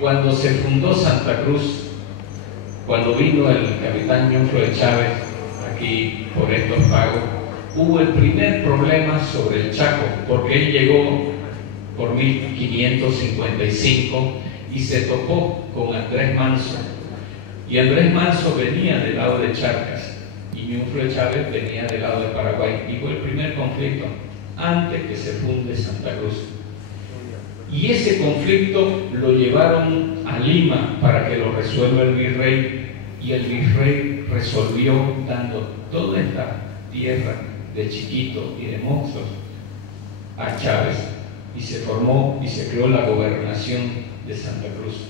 Cuando se fundó Santa Cruz, cuando vino el capitán Ñuflo de Chávez aquí por estos pagos, hubo el primer problema sobre el Chaco, porque él llegó por 1555 y se topó con Andrés Manso. Y Andrés Manso venía del lado de Charcas y Ñuflo de Chávez venía del lado de Paraguay. Y fue el primer conflicto antes que se funde Santa Cruz. Y ese conflicto lo llevaron a Lima para que lo resuelva el virrey, y el virrey resolvió dando toda esta tierra de Chiquitos y de Monzos a Chávez, y se formó y se creó la gobernación de Santa Cruz.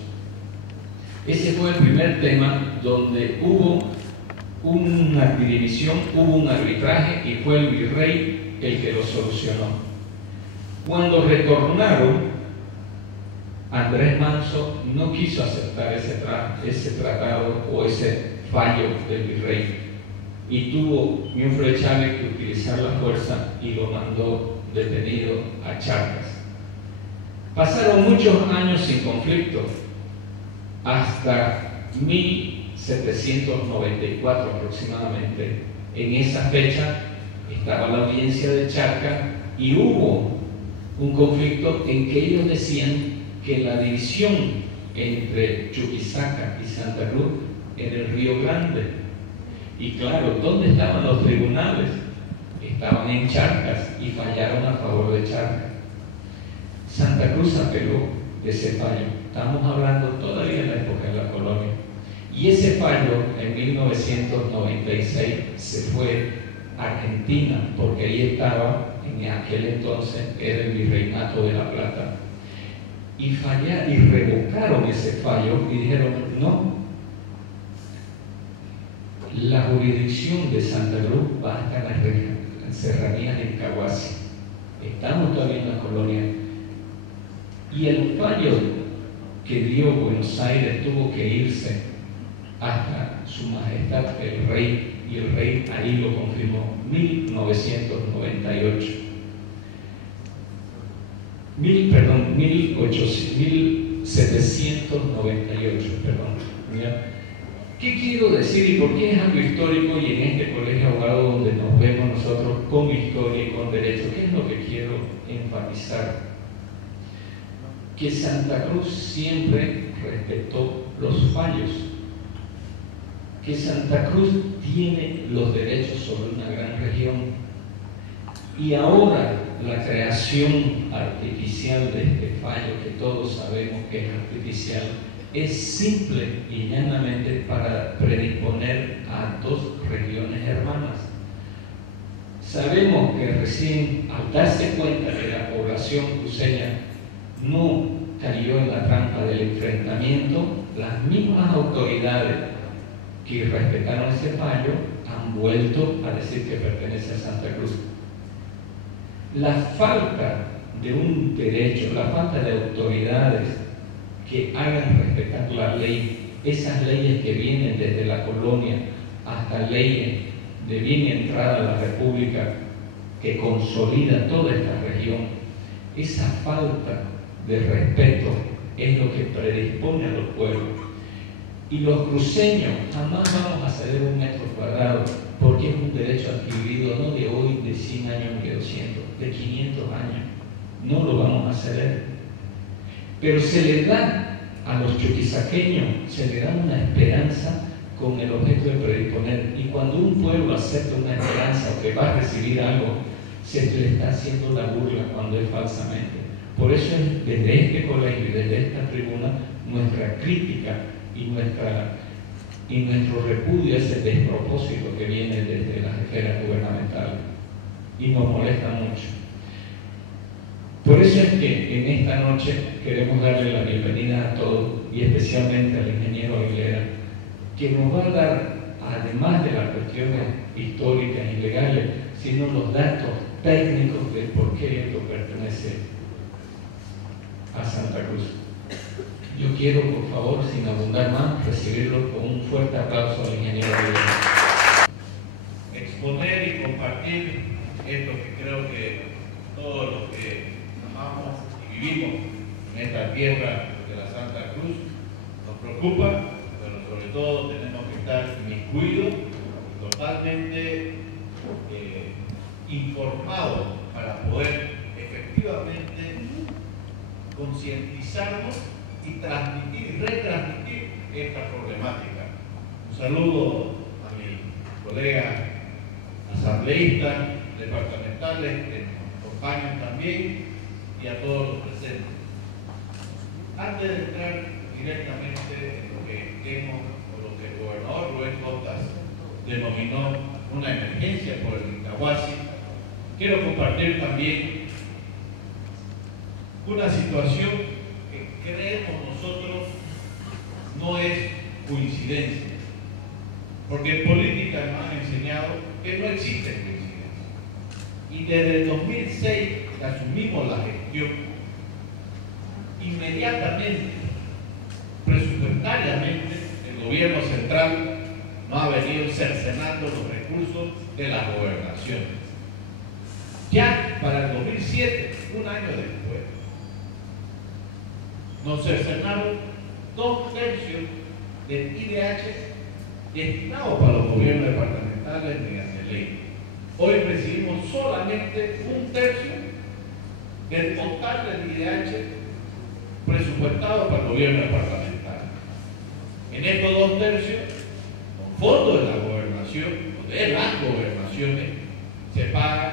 Ese fue el primer tema donde hubo una división, hubo un arbitraje, y fue el virrey el que lo solucionó. Cuando retornaron, Andrés Manso no quiso aceptar ese tratado o ese fallo del virrey, y tuvo Ñuflo de Chávez que utilizar la fuerza y lo mandó detenido a Charcas. Pasaron muchos años sin conflicto, hasta 1794 aproximadamente. En esa fecha estaba la audiencia de Charcas y hubo un conflicto en que ellos decían que la división entre Chuquisaca y Santa Cruz era el Río Grande. Y claro, ¿dónde estaban los tribunales? Estaban en Charcas y fallaron a favor de Charcas. Santa Cruz apeló de ese fallo. Estamos hablando todavía de la época de la colonia. Y ese fallo en 1996 se fue a Argentina, porque ahí estaba, en aquel entonces, era el Virreinato de La Plata. Y fallaron y revocaron ese fallo y dijeron: no, la jurisdicción de Santa Cruz va hasta las serranías de Caguasi. Estamos todavía en la colonia. Y el fallo que dio Buenos Aires tuvo que irse hasta Su Majestad el Rey, y el Rey ahí lo confirmó, 1798. ¿Ya? ¿Qué quiero decir y por qué es algo histórico? Y en este colegio de abogados donde nos vemos nosotros con historia y con derecho, ¿qué es lo que quiero enfatizar? Que Santa Cruz siempre respetó los fallos, que Santa Cruz tiene los derechos sobre una gran región. Y ahora la creación artificial de este fallo, que todos sabemos que es artificial, es simple y llanamente para predisponer a dos regiones hermanas. Sabemos que recién, al darse cuenta que la población cruceña no cayó en la trampa del enfrentamiento, las mismas autoridades que respetaron ese fallo han vuelto a decir que pertenece a Santa Cruz. La falta de un derecho, la falta de autoridades que hagan respetar la ley, esas leyes que vienen desde la colonia hasta leyes de bien y entrada a la República que consolida toda esta región, esa falta de respeto es lo que predispone a los pueblos. Y los cruceños jamás vamos a ceder un metro cuadrado, porque es un derecho adquirido no de hoy, de 100 años, ni de 200, de 500 años. No lo vamos a ceder. Pero se le da a los chuquisaqueños, se le da una esperanza con el objeto de predisponer. Y cuando un pueblo acepta una esperanza o que va a recibir algo, se le está haciendo la burla cuando es falsamente. Por eso es desde este colegio y desde esta tribuna nuestra crítica y nuestro repudio a ese despropósito que viene desde las esferas gubernamentales, y nos molesta mucho. Por eso es que en esta noche queremos darle la bienvenida a todos, y especialmente al ingeniero Aguilera, que nos va a dar, además de las cuestiones históricas y legales, sino los datos técnicos de por qué esto pertenece a Santa Cruz. Yo quiero, por favor, sin abundar más, recibirlo con un fuerte aplauso al ingeniero Aguilera. Exponer y compartir esto que creo que todos los que amamos y vivimos en esta tierra de la Santa Cruz preocupa, pero sobre todo tenemos que estar inmiscuidos, totalmente informados para poder efectivamente concientizarnos y transmitir y retransmitir esta problemática. Un saludo a mi colega asambleístas departamentales que nos acompañan también y a todos los presentes. Antes de entrar directamente en lo que hemos, o lo que el gobernador Rubén Costas denominó una emergencia por el Incahuasi, quiero compartir también una situación que creemos nosotros no es coincidencia, porque en política nos han enseñado que no existe coincidencia. Y desde el 2006 que asumimos la gestión, inmediatamente, presupuestariamente, el gobierno central nos ha venido cercenando los recursos de la gobernación. Ya para el 2007, un año después, nos cercenaron 2/3 del IDH destinado para los gobiernos departamentales mediante ley. Hoy recibimos solamente 1/3 del total del IDH presupuestado para el gobierno departamental. En estos 2/3, con fondos de la gobernación, o de las gobernaciones, se pagan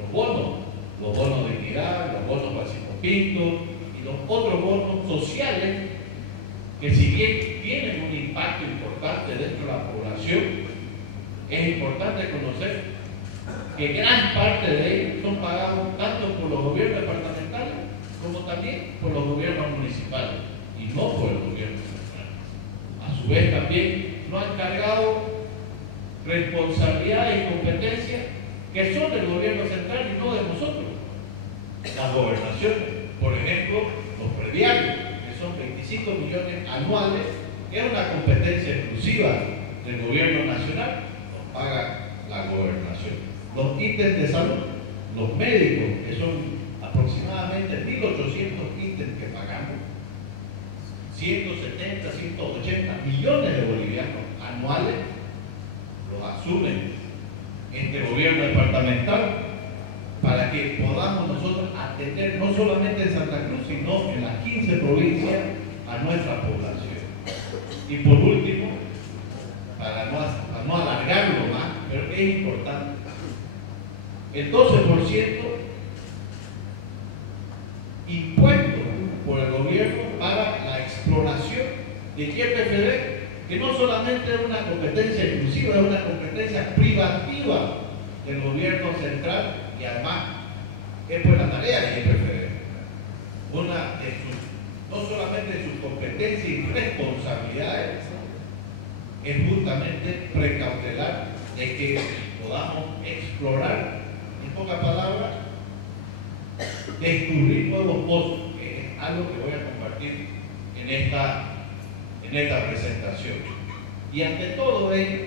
los bonos de equidad, los bonos Francisco Pinto y los otros bonos sociales que, si bien tienen un impacto importante dentro de la población, es importante conocer que gran parte de ellos son pagados tanto por los gobiernos departamentales como también por los gobiernos municipales y no por el gobierno central. A su vez también nos han cargado responsabilidades y competencias que son del gobierno central y no de nosotros. Las gobernaciones, por ejemplo, los prediales, que son 25 millones anuales, que es una competencia exclusiva del gobierno nacional, los paga la gobernación. Los ítems de salud, los médicos, que son aproximadamente 1.800 ítems que pagamos, 170, 180 millones de bolivianos anuales, los asumen este gobierno departamental para que podamos nosotros atender no solamente en Santa Cruz, sino en las 15 provincias a nuestra población. Y por último, para no alargarlo más, pero es importante, el 12% impuesto por el gobierno para la exploración de YPFD, que no solamente es una competencia exclusiva, es una competencia privativa del gobierno central y además es por la tarea de YPFD. No solamente sus competencias y responsabilidades es justamente precautelar de que podamos explorar, en pocas palabras, descubrir nuevos pozos, que es algo que voy a compartir en esta presentación. Y ante todo ello,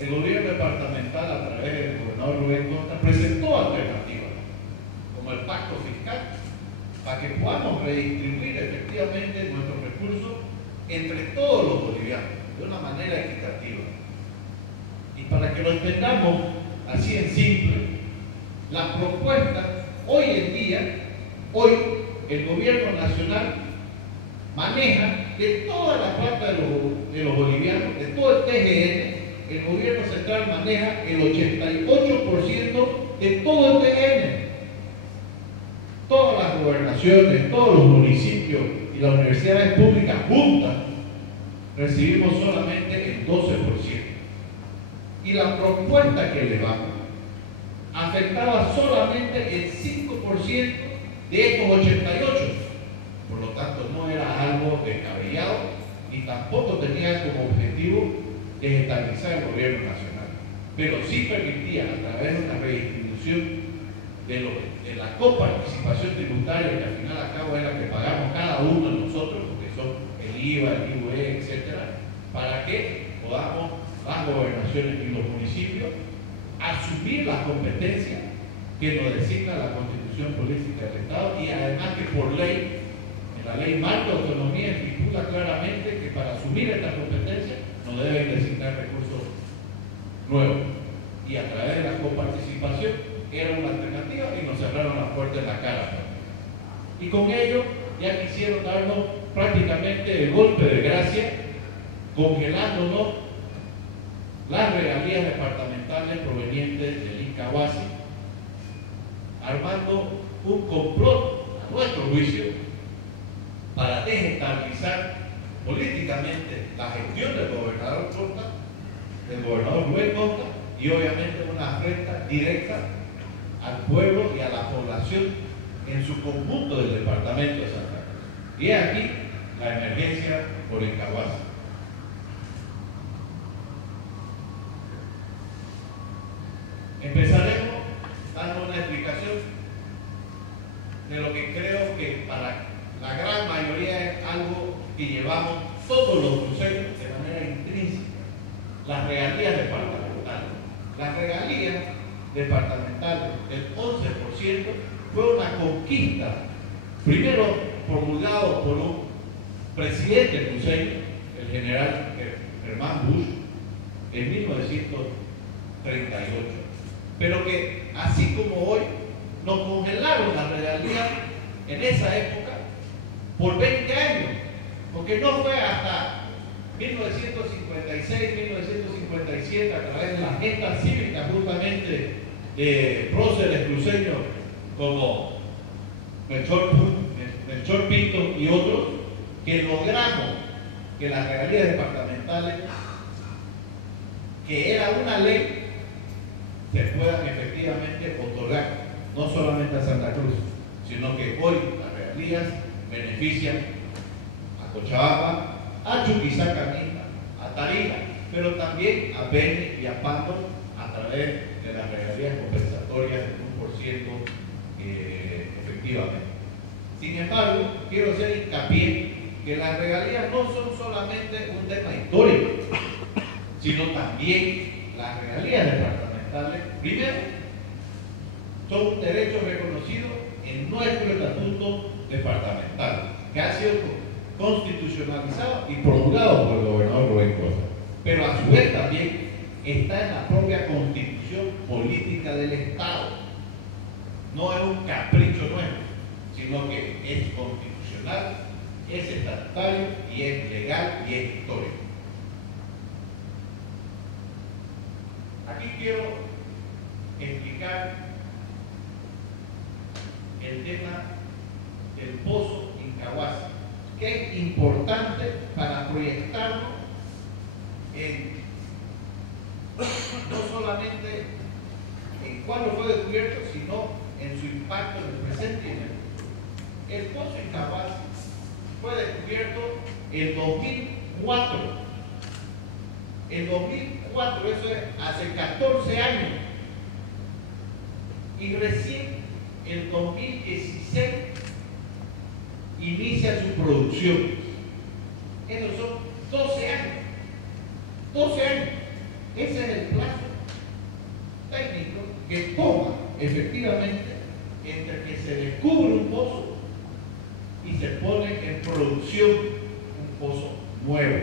el gobierno departamental, a través del gobernador Rubén Costas, presentó alternativas, como el pacto fiscal, para que podamos redistribuir efectivamente nuestros recursos entre todos los bolivianos, de una manera equitativa. Y para que lo entendamos así en simple, la propuesta hoy en día, el gobierno nacional maneja de toda la plata de los bolivianos, de todo el TGN, el gobierno central maneja el 88% de todo el TGN. Todas las gobernaciones, todos los municipios y las universidades públicas juntas recibimos solamente el 12%. Y la propuesta que elevamos afectaba solamente el 5% de estos 88%. Por lo tanto, no era algo descabellado ni tampoco tenía como objetivo desestabilizar el gobierno nacional. Pero sí permitía, a través de una redistribución de la coparticipación tributaria, que al final a cabo es la que pagamos cada uno de nosotros, porque son el IVA, el IUE, etcétera, para que podamos, las gobernaciones y los municipios, asumir las competencias que nos designa la Constitución Política del Estado y además que por ley, en la Ley Marco de Autonomía, estipula demuestra claramente que para asumir esta competencia no deben designar recursos nuevos. Y a través de la coparticipación era una alternativa y nos cerraron las puertas en la cara. Y con ello ya quisieron darnos prácticamente el golpe de gracia, congelándonos las regalías departamentales provenientes del Incahuasi, armando un complot, a nuestro juicio, para desestabilizar políticamente la gestión del gobernador Costa, del gobernador Rubén Costa, y obviamente una afrenta directa al pueblo y a la población en su conjunto del departamento de Santa Cruz. Y es aquí la emergencia por Incahuasi. Empezaremos dando una explicación de lo que creo que para la gran mayoría es algo que llevamos todos los cruceños de manera intrínseca: las regalías departamentales. Las regalías departamentales del 11% fue una conquista, primero promulgado por un presidente cruceño, el general Germán Bush, en 1938, pero que así como hoy nos congelaron las regalías en esa época por 20 años, porque no fue hasta 1956, 1957, a través de las gestas cívicas justamente de próceres cruceños como Melchor Pinto y otros, que logramos que las regalías departamentales, que era una ley, se puedan efectivamente otorgar, no solamente a Santa Cruz, sino que hoy las regalías benefician a Cochabamba, a Chuquisaca, a Tarija, pero también a Beni y a Pando a través de las regalías compensatorias del 1% efectivamente. Sin embargo, quiero hacer hincapié que las regalías no son solamente un tema histórico, sino también las regalías departamentales, primero, son un derecho reconocido en nuestro estatuto departamental, que ha sido constitucionalizado y promulgado por el gobernador Rubén Costa, pero a su vez también está en la propia constitución política del Estado. No es un capricho nuevo, sino que es constitucional, es estatutario y es legal y es histórico. Aquí quiero explicar el tema del pozo Incahuasi, que es importante para proyectarnos no solamente en cuándo fue descubierto, sino en su impacto en el presente y en el futuro. El pozo Incahuasi fue descubierto en 2004. En 2004, eso es hace 14 años. Y recién en 2016 inicia su producción. Esos son 12 años. 12 años. Ese es el plazo técnico que toma efectivamente entre que se descubre un pozo y se pone en producción un pozo nuevo.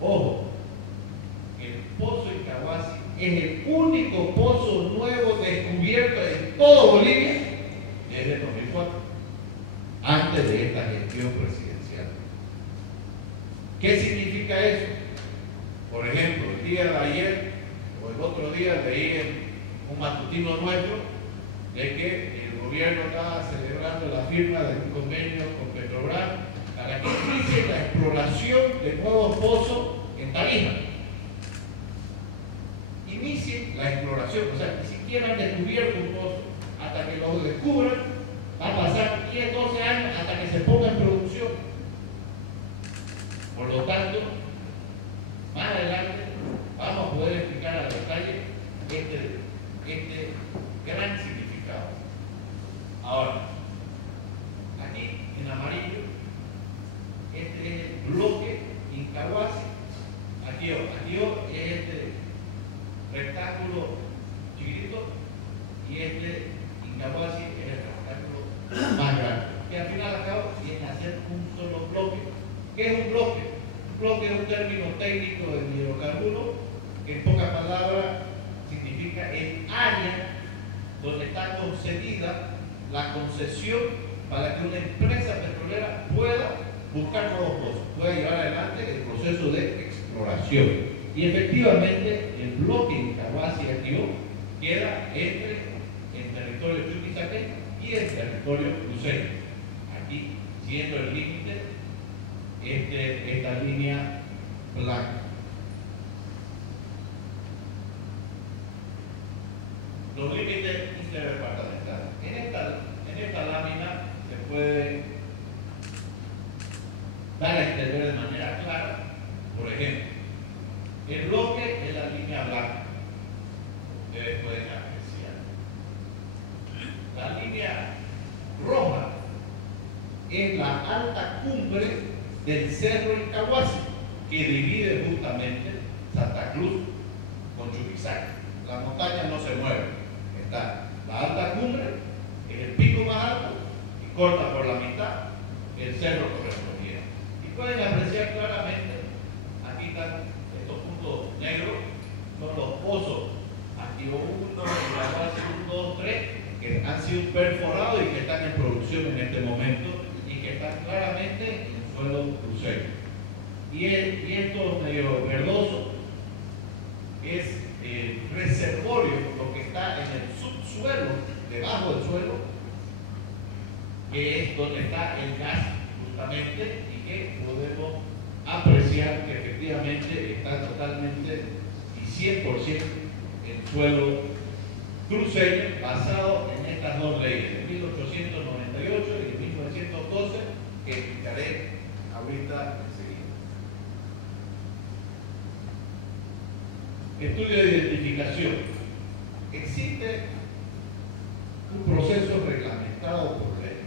Ojo, el pozo Incahuasi es el único pozo nuevo descubierto en todo Bolivia desde el 2004, antes de esta gestión presidencial. ¿Qué significa eso? Por ejemplo, el día de ayer o el otro día leí en un matutino nuestro de que el gobierno estaba celebrando la firma de un convenio con Petrobras para que inicie la exploración de nuevos pozos en Tarija. Inicie la exploración, o sea, ni siquiera han descubierto un pozo. Hasta que lo descubran, va a pasar 10, 12 años hasta que se ponga en producción. Por lo tanto, más adelante vamos a poder explicar a detalle este gran significado. Ahora, aquí en amarillo, este es el bloque Incahuasi. Aquí es este rectángulo chiquitito y este Incahuasi es el rectángulo. ¿Qué es un bloque? Un bloque es un término técnico del hidrocarburo que en pocas palabras significa el área donde está concedida la concesión para que una empresa petrolera pueda buscar nuevos pozos, pueda llevar adelante el proceso de exploración. Y efectivamente el bloque Incahuasi-Aquió queda entre el territorio chuquisaqueño y el territorio cruceño. Aquí, siendo el límite esta línea blanca. Los límites interdepartamentales. En esta lámina se puede dar a entender de manera clara, por ejemplo, el bloque es la línea blanca. Ustedes pueden apreciar. La línea roja es la alta cumbre del Cerro Incahuasi, que divide justamente Santa Cruz con Chuquisaca. La montaña no se mueve. Está la alta cumbre, es el pico más alto, y corta por la mitad el cerro correspondiente. Y pueden apreciar claramente, aquí están estos puntos negros, son los pozos activo 1, Incahuasi 1, 2, 3, que han sido perforados y que están en producción en este momento y que están claramente en suelo cruceño. Y esto medio verdoso es el reservorio, lo que está en el subsuelo, debajo del suelo, que es donde está el gas justamente y que podemos apreciar que efectivamente está totalmente y 100% en suelo cruceño, basado en estas dos leyes, de 1898 y de 1912, que explicaré ahorita enseguida. Estudio de identificación. Existe un proceso reglamentado por ley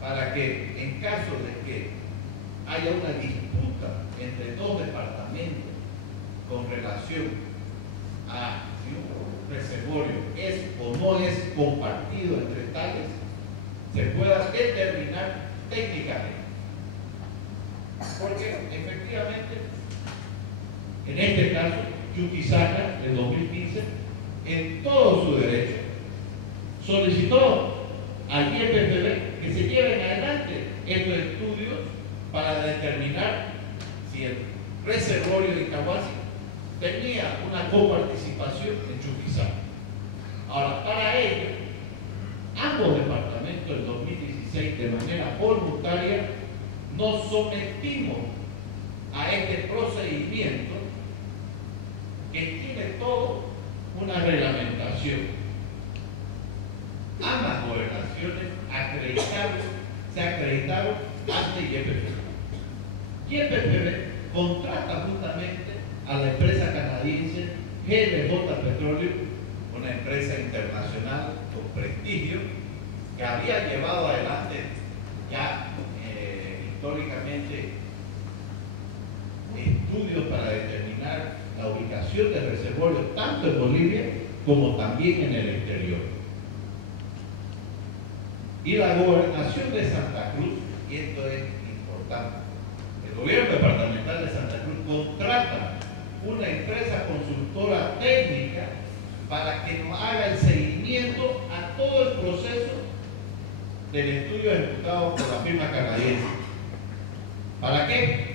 para que, en caso de que haya una disputa entre dos departamentos con relación a si un reservorio es o no es compartido entre tales, se pueda determinar técnicamente. Porque efectivamente, en este caso, Chuquisaca, en 2015, en todo su derecho, solicitó al IEPFB que se lleven adelante estos estudios para determinar si el reservorio de Incahuasi tenía una coparticipación en Chuquisaca. Ahora, para ello, ambos departamentos en 2016, de manera voluntaria, nos sometimos a este procedimiento que tiene todo una reglamentación. Ambas gobernaciones se acreditaron ante IEPFB. IEPFB contrata justamente a la empresa canadiense GLJ Petroleum, una empresa internacional con prestigio, que había llevado adelante ya históricamente estudios para determinar la ubicación de reservorios tanto en Bolivia como también en el exterior. Y la gobernación de Santa Cruz, y esto es importante, el gobierno departamental de Santa Cruz contrata una empresa consultora técnica para que nos haga el seguimiento a todo el proceso del estudio ejecutado por la firma canadiense. ¿Para qué?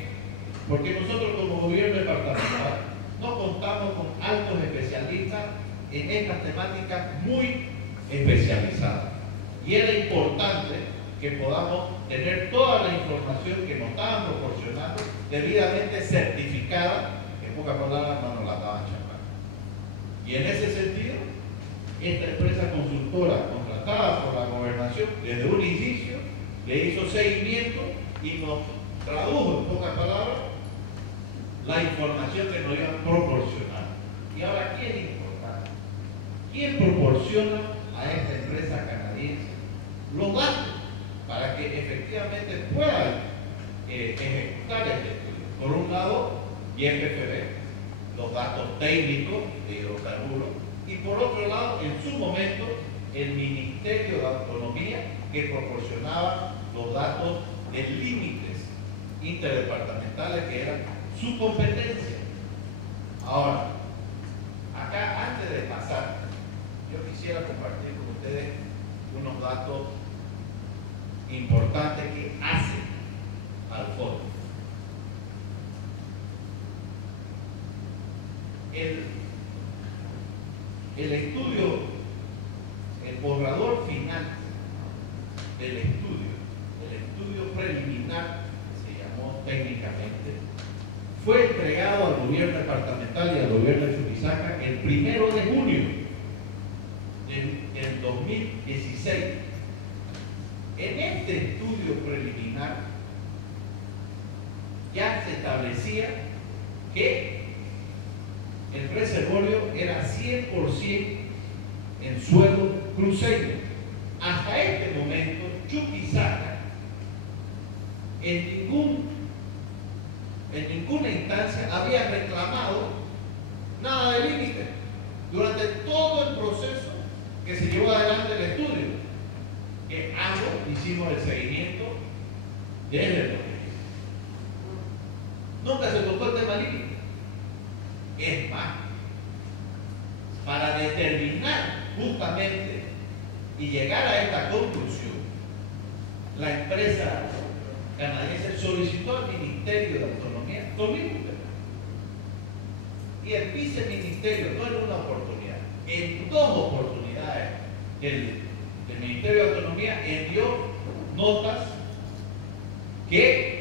Porque nosotros como gobierno departamental no contamos con altos especialistas en estas temáticas muy especializadas. Y era importante que podamos tener toda la información que nos estaban proporcionando debidamente certificada, en pocas palabras no nos la estaban chapando. Y en ese sentido, esta empresa consultora contratada por la gobernación desde un inicio le hizo seguimiento y nos tradujo en pocas palabras la información que nos iban a proporcionar. Y ahora, ¿quién es importante? ¿Quién proporciona a esta empresa canadiense los datos para que efectivamente puedan ejecutar este estudio? Por un lado, IEPFB, los datos técnicos de hidrocarburos, y por otro lado, en su momento, el Ministerio de Autonomía, que proporcionaba los datos de límites interdepartamentales que eran su competencia. Ahora, acá antes de pasar, yo quisiera compartir con ustedes unos datos importantes que hacen al fondo. El estudio, el borrador final del estudio, el estudio preliminar, que se llamó técnicamente, fue entregado al gobierno departamental y al gobierno de Chuquisaca el 1 de junio del 2016. En este estudio preliminar ya se establecía que el reservorio era 100% en suelo cruceño. Hasta este momento, Chuquisaca en ninguna instancia había reclamado nada de límite durante todo el proceso que se llevó adelante el estudio, que ambos hicimos el seguimiento desde el 2010. Nunca se tocó el tema límite. Es más, para determinar justamente y llegar a esta conclusión, la empresa canadiense solicitó al Ministerio de Autonomía lo mismo. Y el viceministerio, no en una oportunidad, en 2 oportunidades, el Ministerio de Autonomía envió notas que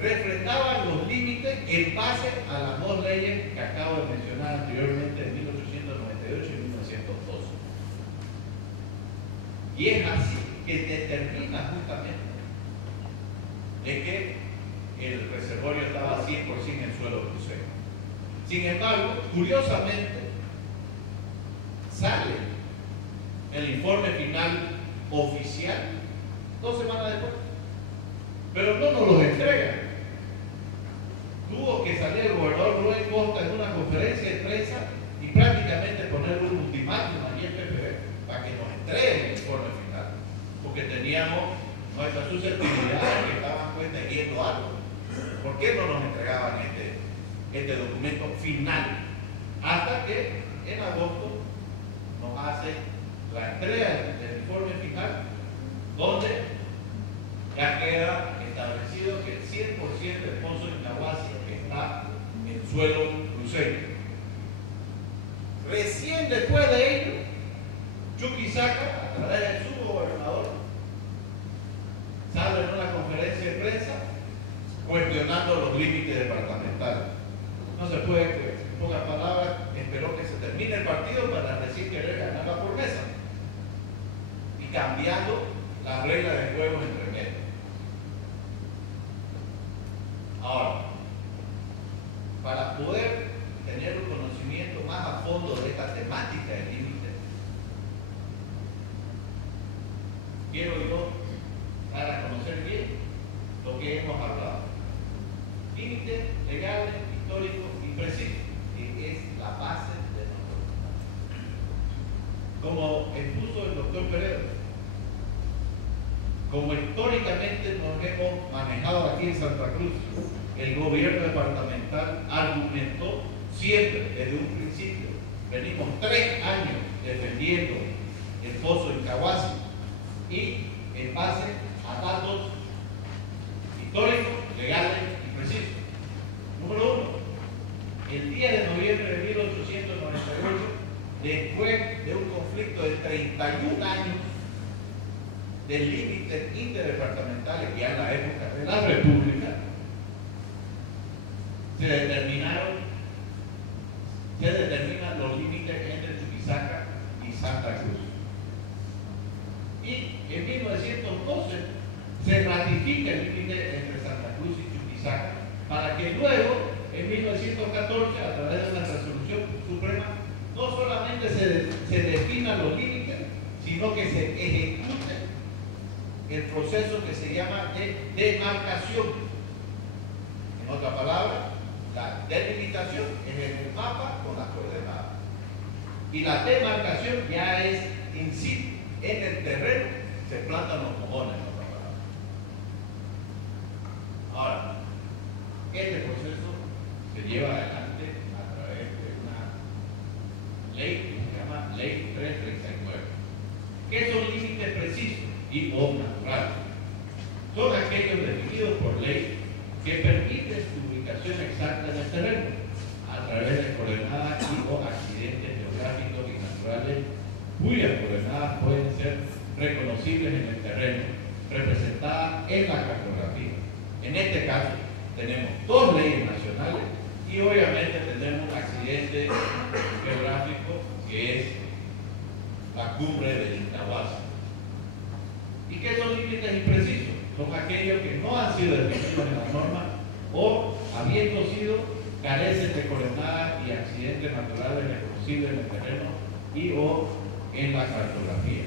refrendaban los límites en base a las 2 leyes que acabo de mencionar anteriormente, en 1898 y 1912. Y es así que determina justamente de que el reservorio estaba 100% en suelo cruceño. Sin embargo, curiosamente, sale el informe final oficial 2 semanas después, pero no nos lo entrega. Tuvo que salir el gobernador Rubén Costa en una conferencia de prensa y prácticamente poner un ultimátum allí en PPB para que nos entreguen el informe final, porque teníamos nuestras susceptibilidades que estaban pues tejiendo algo. ¿Por qué no nos entregaban este documento final? Hasta que en agosto nos hace la entrega del informe final, donde ya queda establecido que el 100% del pozo de Incahuasi está en suelo cruceño. Recién después de ello, Chuquisaca, a través de su gobernador, sale en una conferencia de prensa cuestionando los límites departamentales. No se puede, en pocas palabras, esperó que se termine el partido para decir querer ganar la promesa y cambiando las reglas de juego entre medio. Ahora, para poder tener un conocimiento más a fondo de esta temática del límite, quiero yo dar a conocer bien lo que hemos hablado. Límites legales, históricos y precisos, que es la base de nosotros. Como expuso el doctor Pereira, como históricamente nos hemos manejado aquí en Santa Cruz, el gobierno departamental argumentó siempre, desde un principio, venimos 3 años defendiendo el pozo de Incahuasi y en base a datos históricos, legales y precisos. Número 1, el 10 de noviembre de 1898, después de un conflicto de 31 años de límites interdepartamentales, ya en la época de la República, se determinan los límites entre Chuquisaca y Santa Cruz. Y en 1912 se ratifica el límite entre Santa Cruz y Chuquisaca, para que luego, en 1914, a través de una resolución suprema, no solamente se definan los límites, sino que se ejecute el proceso que se llama de demarcación. En otra palabra, la delimitación es en el mapa con las coordenadas. Y la demarcación ya es in situ, en el terreno, se plantan los mojones, en otra palabra. Ahora, Este proceso se lleva adelante a través de una ley que se llama Ley 339. ¿Qué son límites precisos y o naturales? Son aquellos definidos por ley que permiten su ubicación exacta en el terreno a través de coordenadas y o accidentes geográficos y naturales cuyas coordenadas pueden ser reconocibles en el terreno, representadas en la cartografía. En este caso, tenemos dos leyes nacionales y obviamente tenemos un accidente geográfico que es la cumbre del Incahuasi. ¿Y qué son límites imprecisos? Son aquellos que no han sido definidos en la norma o, habiendo sido, carecen de coordenadas y accidentes naturales reconocibles en el terreno y o en la cartografía.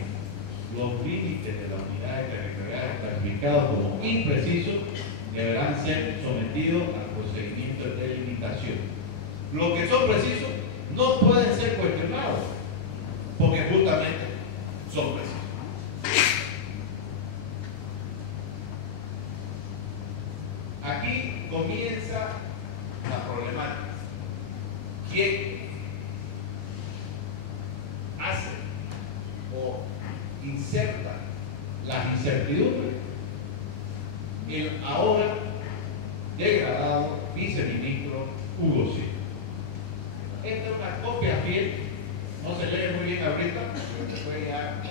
Los límites de las unidades territoriales clasificados como imprecisos deberán ser sometidos al procedimiento de delimitación. Los que son precisos no pueden ser cuestionados porque justamente son precisos. Aquí comienza la problemática. ¿Quién hace o inserta las incertidumbres? El ahora degradado viceministro Hugo Silva. Esta es una copia fiel, no se lee muy bien ahorita, pero después ya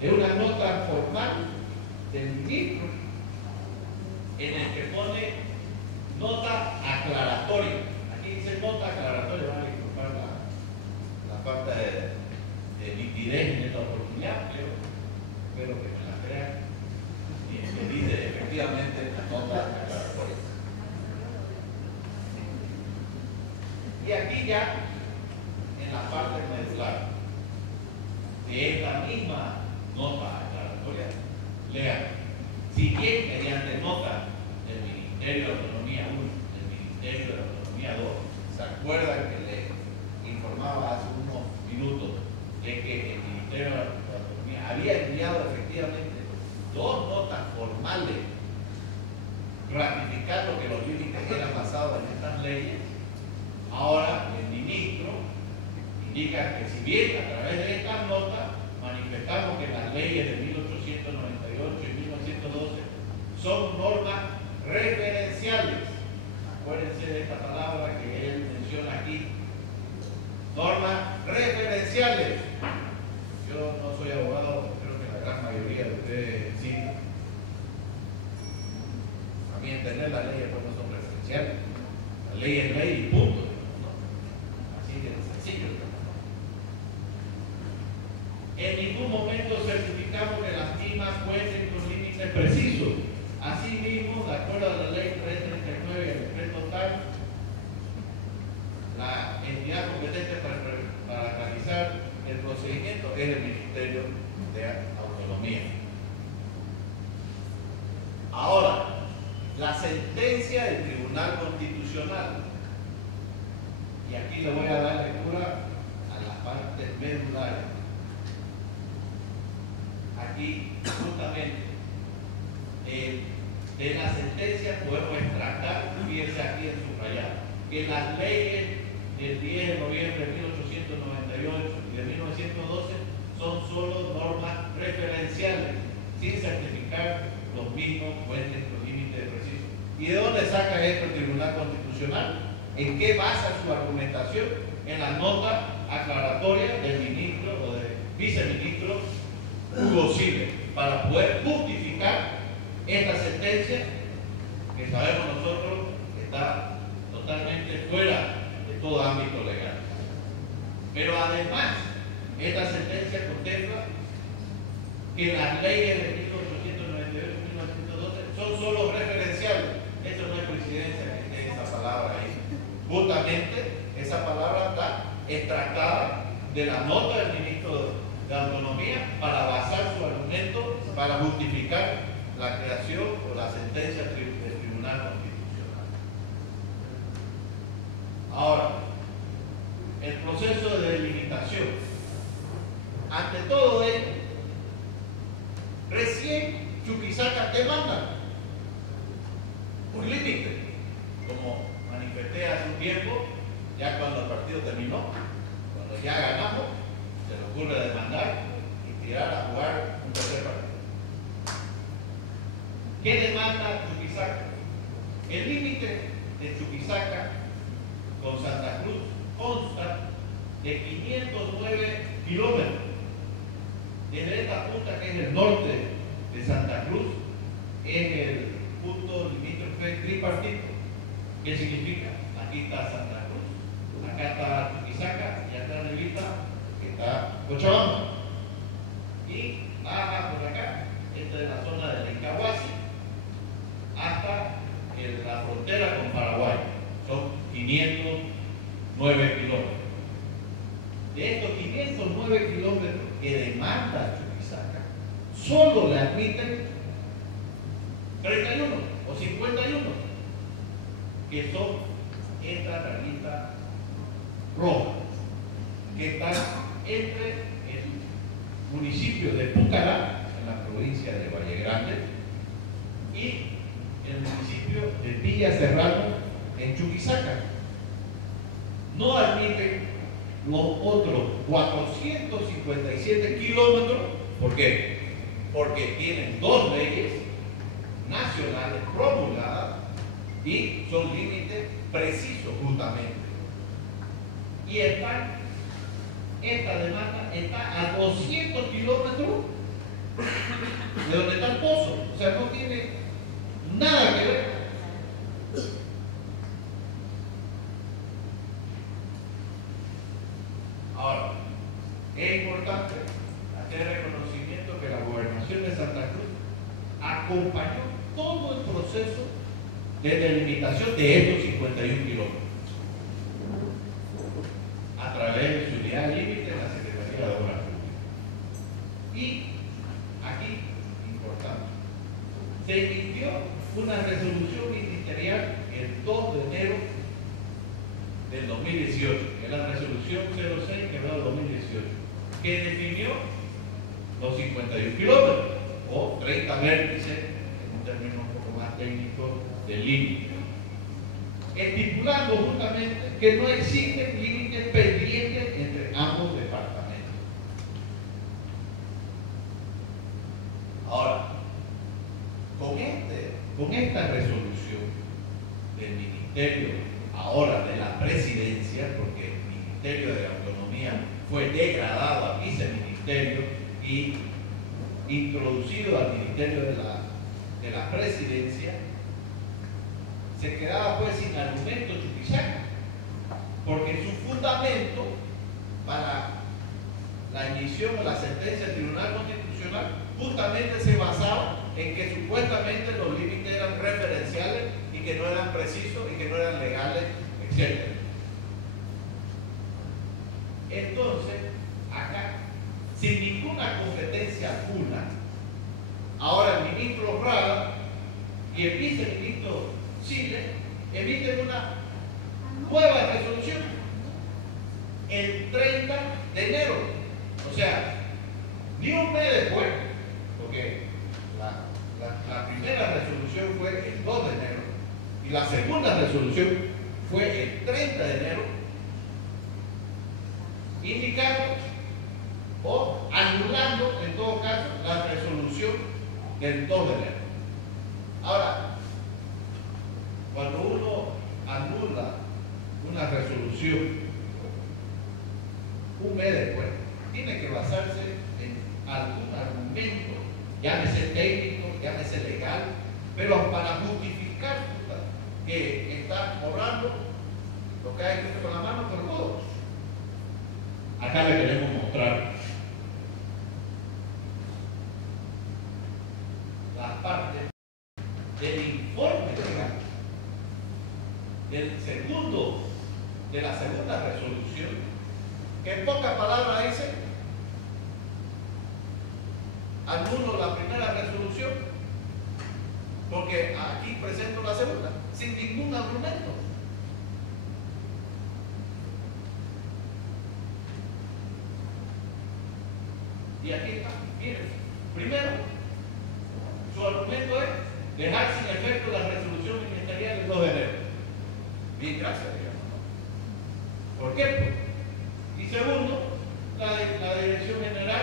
de una nota formal del ministro en el que pone nota aclaratoria. Aquí dice nota aclaratoria, van a disculpar la falta de nitidez en esta oportunidad, pero que me la crean y me dice efectivamente la nota aclaratoria. Y aquí ya, en la parte medular de esta misma nota aclaratoria, lean: si bien mediante nota del Ministerio de Autonomía 1, del Ministerio de Autonomía 2, ¿se acuerdan que le informaba hace unos minutos de que el Ministerio de Autonomía había enviado efectivamente dos notas formales ratificando que los límites eran basados en estas leyes? Ahora el ministro indica que si bien a través de estas notas manifestamos que las leyes de 1898 y 1912 son normas referenciales. Acuérdense de esta palabra que él menciona aquí. Normas referenciales. Yo no soy abogado, creo que la gran mayoría de ustedes sí. A mi entender, las leyes pues no son referenciales. La ley es ley y punto. ¿No? Así de sencillo. En ningún momento certificamos que las mismas cuenten con límites precisos. Asimismo, de acuerdo a la ley 339 y el decreto tal, la entidad competente para realizar el procedimiento es el Ministerio de Autonomía. Ahora, la sentencia del Tribunal Constitucional, y aquí le voy a dar lectura a las partes medulares. Aquí, justamente, de la sentencia podemos extractar, fíjense aquí en subrayado, que las leyes del 10 de noviembre de 1898 y de 1912 son solo normas referenciales, sin certificar los mismos cuenten con límites precisos. ¿Y de dónde saca esto el Tribunal Constitucional? ¿En qué basa su argumentación? En la nota aclaratoria del ministro o del viceministro Hugo Silva, para poder justificar esta sentencia que sabemos nosotros que está totalmente fuera de todo ámbito legal. Pero además, esta sentencia contempla que las leyes de 1898 y 1912 son solo referenciales. Esto no es coincidencia que esté esa palabra ahí. Justamente esa palabra está extractada de la nota del ministro de Autonomía para basar su argumento para justificar la creación o la sentencia del Tribunal Constitucional. Ahora, el proceso de delimitación. Ante todo ello, recién Chuquisaca te manda un límite. Como manifesté hace un tiempo, ya cuando el partido terminó, cuando ya ganamos, se le ocurre demandar y tirar a jugar un tercer partido. ¿Qué demanda Chuquisaca? El límite de Chuquisaca con Santa Cruz consta de 509 kilómetros. Desde esta punta, que es el norte de Santa Cruz, es el punto limítrofe tripartito. ¿Qué significa? Aquí está Santa Cruz, acá está Chuquisaca y acá arriba está Cochabamba. Y baja por acá, esta es la zona del Incahuasi, hasta la frontera con Paraguay. Son 509 kilómetros. De estos 509 kilómetros que demanda Chuquisaca, solo le admiten 31 o 51, que son esta rayita roja, que está entre el municipio de Pucará, en la provincia de Valle Grande, y el municipio de Villa Serrano, en Chuquisaca. No admiten los otros 457 kilómetros. ¿Por qué? Porque tienen dos leyes nacionales promulgadas y son límites precisos justamente. Y esta demanda está a 200 kilómetros de donde está el pozo. O sea, no tiene nada que ver. Ahora, es importante hacer reconocimiento que la gobernación de Santa Cruz acompañó todo el proceso de delimitación de estos 51 kilómetros a través de su unidad límite en la Secretaría de Obras Públicas. Y aquí, importante, se emitió una resolución ministerial el 2 de enero del 2018, que es la resolución 06 que va del 2018, que definió los 51 kilómetros o 30 vértices, en un término un poco más técnico, del límite, estipulando justamente que no existen límites pendientes entre ambos departamentos. Ahora, con esta resolución del Ministerio, ahora de la Presidencia, porque el Ministerio de la Autonomía fue degradado a viceministerio y introducido al Ministerio de la Presidencia, se quedaba pues sin argumento Chuquisaca, porque su fundamento para la emisión de la sentencia del Tribunal Constitucional justamente se basaba en que supuestamente los límites eran referenciales y que no eran precisos y que no eran legales, etc. Entonces, acá, sin ninguna competencia alguna, ahora el ministro Rada y el viceministro Chile emiten una nueva resolución el 30 de enero. O sea, ni un mes después, porque la primera resolución fue el 2 de enero y la segunda resolución fue el 30 de enero, indicando o anulando en todo caso la resolución del 2 de enero. Ahora, cuando uno anula una resolución un mes después, tiene que basarse en algún argumento, llámese técnico, llámese legal, pero para justificar que está borrando lo que hay escrito con la mano por todo. Acá le queremos mostrar las partes del informe legal de la segunda resolución, que en pocas palabras dice: anulo la primera resolución porque aquí presento la segunda sin ningún argumento. Y aquí está, miren, primero su argumento es dejar sin efecto la resolución ministerial ministerial el 2 de enero. Bien, gracias, digamos. ¿Por qué? Y segundo, la Dirección General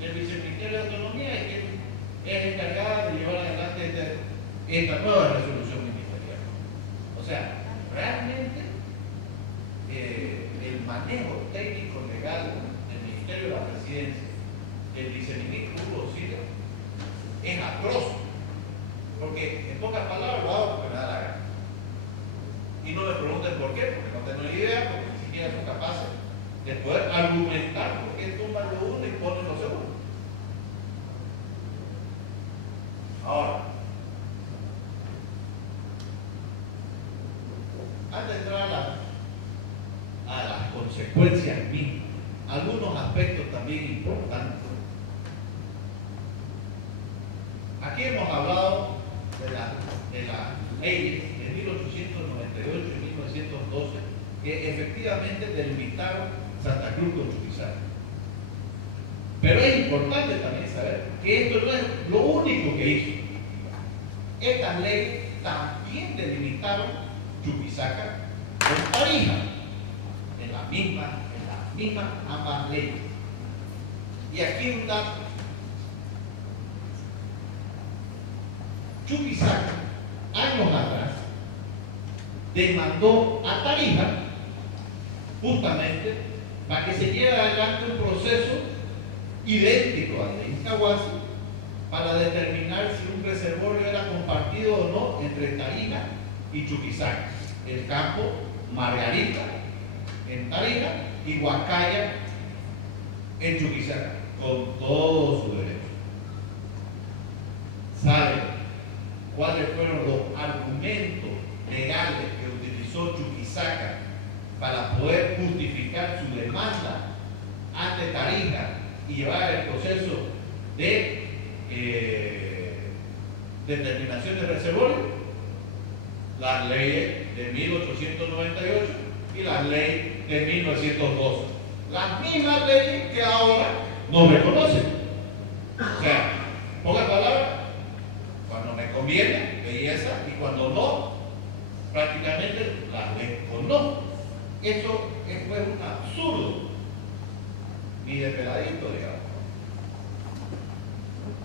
del Viceministerio de Autonomía es quien es encargada de llevar adelante esta nueva resolución ministerial. O sea, realmente el manejo técnico legal del Ministerio de la Presidencia, del viceministro Hugo Sila, es atroz. Porque, en pocas palabras, lo hago porque me da la gana. Y no me pregunten por qué, porque no tengo ni idea, porque ni siquiera son capaces de poder argumentar por qué tumban lo uno y ponen lo segundo. Ahora, antes de entrar a las consecuencias mismas, algunos aspectos también importantes. Aquí hemos hablado de las leyes de 1898 y 1912 que efectivamente delimitaron Santa Cruz con Chuquisaca. Pero es importante también saber que esto no es lo único que hizo. Estas leyes también delimitaron Chuquisaca con Tarija, en las mismas ambas leyes. Y aquí un dato. Chuquisaca, años atrás, demandó a Tarija justamente para que se lleve adelante un proceso idéntico al de Incahuasi para determinar si un reservorio era compartido o no entre Tarija y Chuquisaca, el campo Margarita en Tarija y Huacaya en Chuquisaca, con todo su derecho. ¿Saben cuáles fueron los argumentos legales que utilizó Chuquisaca para poder justificar su demanda ante Tarija y llevar el proceso de determinación de reservorio? Las leyes de 1898 y las leyes de 1912. Las mismas leyes que ahora no reconocen. O sea, en pocas palabras, cuando me conviene, belleza, y cuando no, prácticamente las desconozco. Eso fue un absurdo. Ni de peladito, digamos.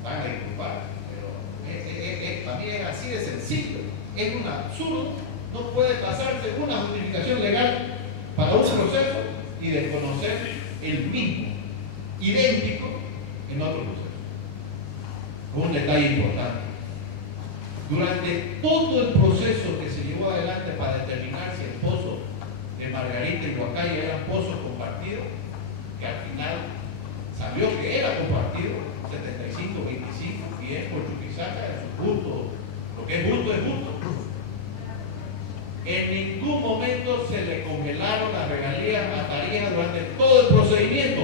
Van a disculpar, pero también es así de sencillo. Es un absurdo. No puede pasarse una justificación legal para un proceso y desconocer el mismo, idéntico, en otro proceso. Un detalle importante. Durante todo el proceso que se llevó adelante para determinar si el pozo de Margarita y Huacaya eran pozos compartidos, que al final salió que era compartido, 75-25, y es por Chuquisaca, es justo, lo que es justo es justo. En ningún momento se le congelaron las regalías a Tarija durante todo el procedimiento,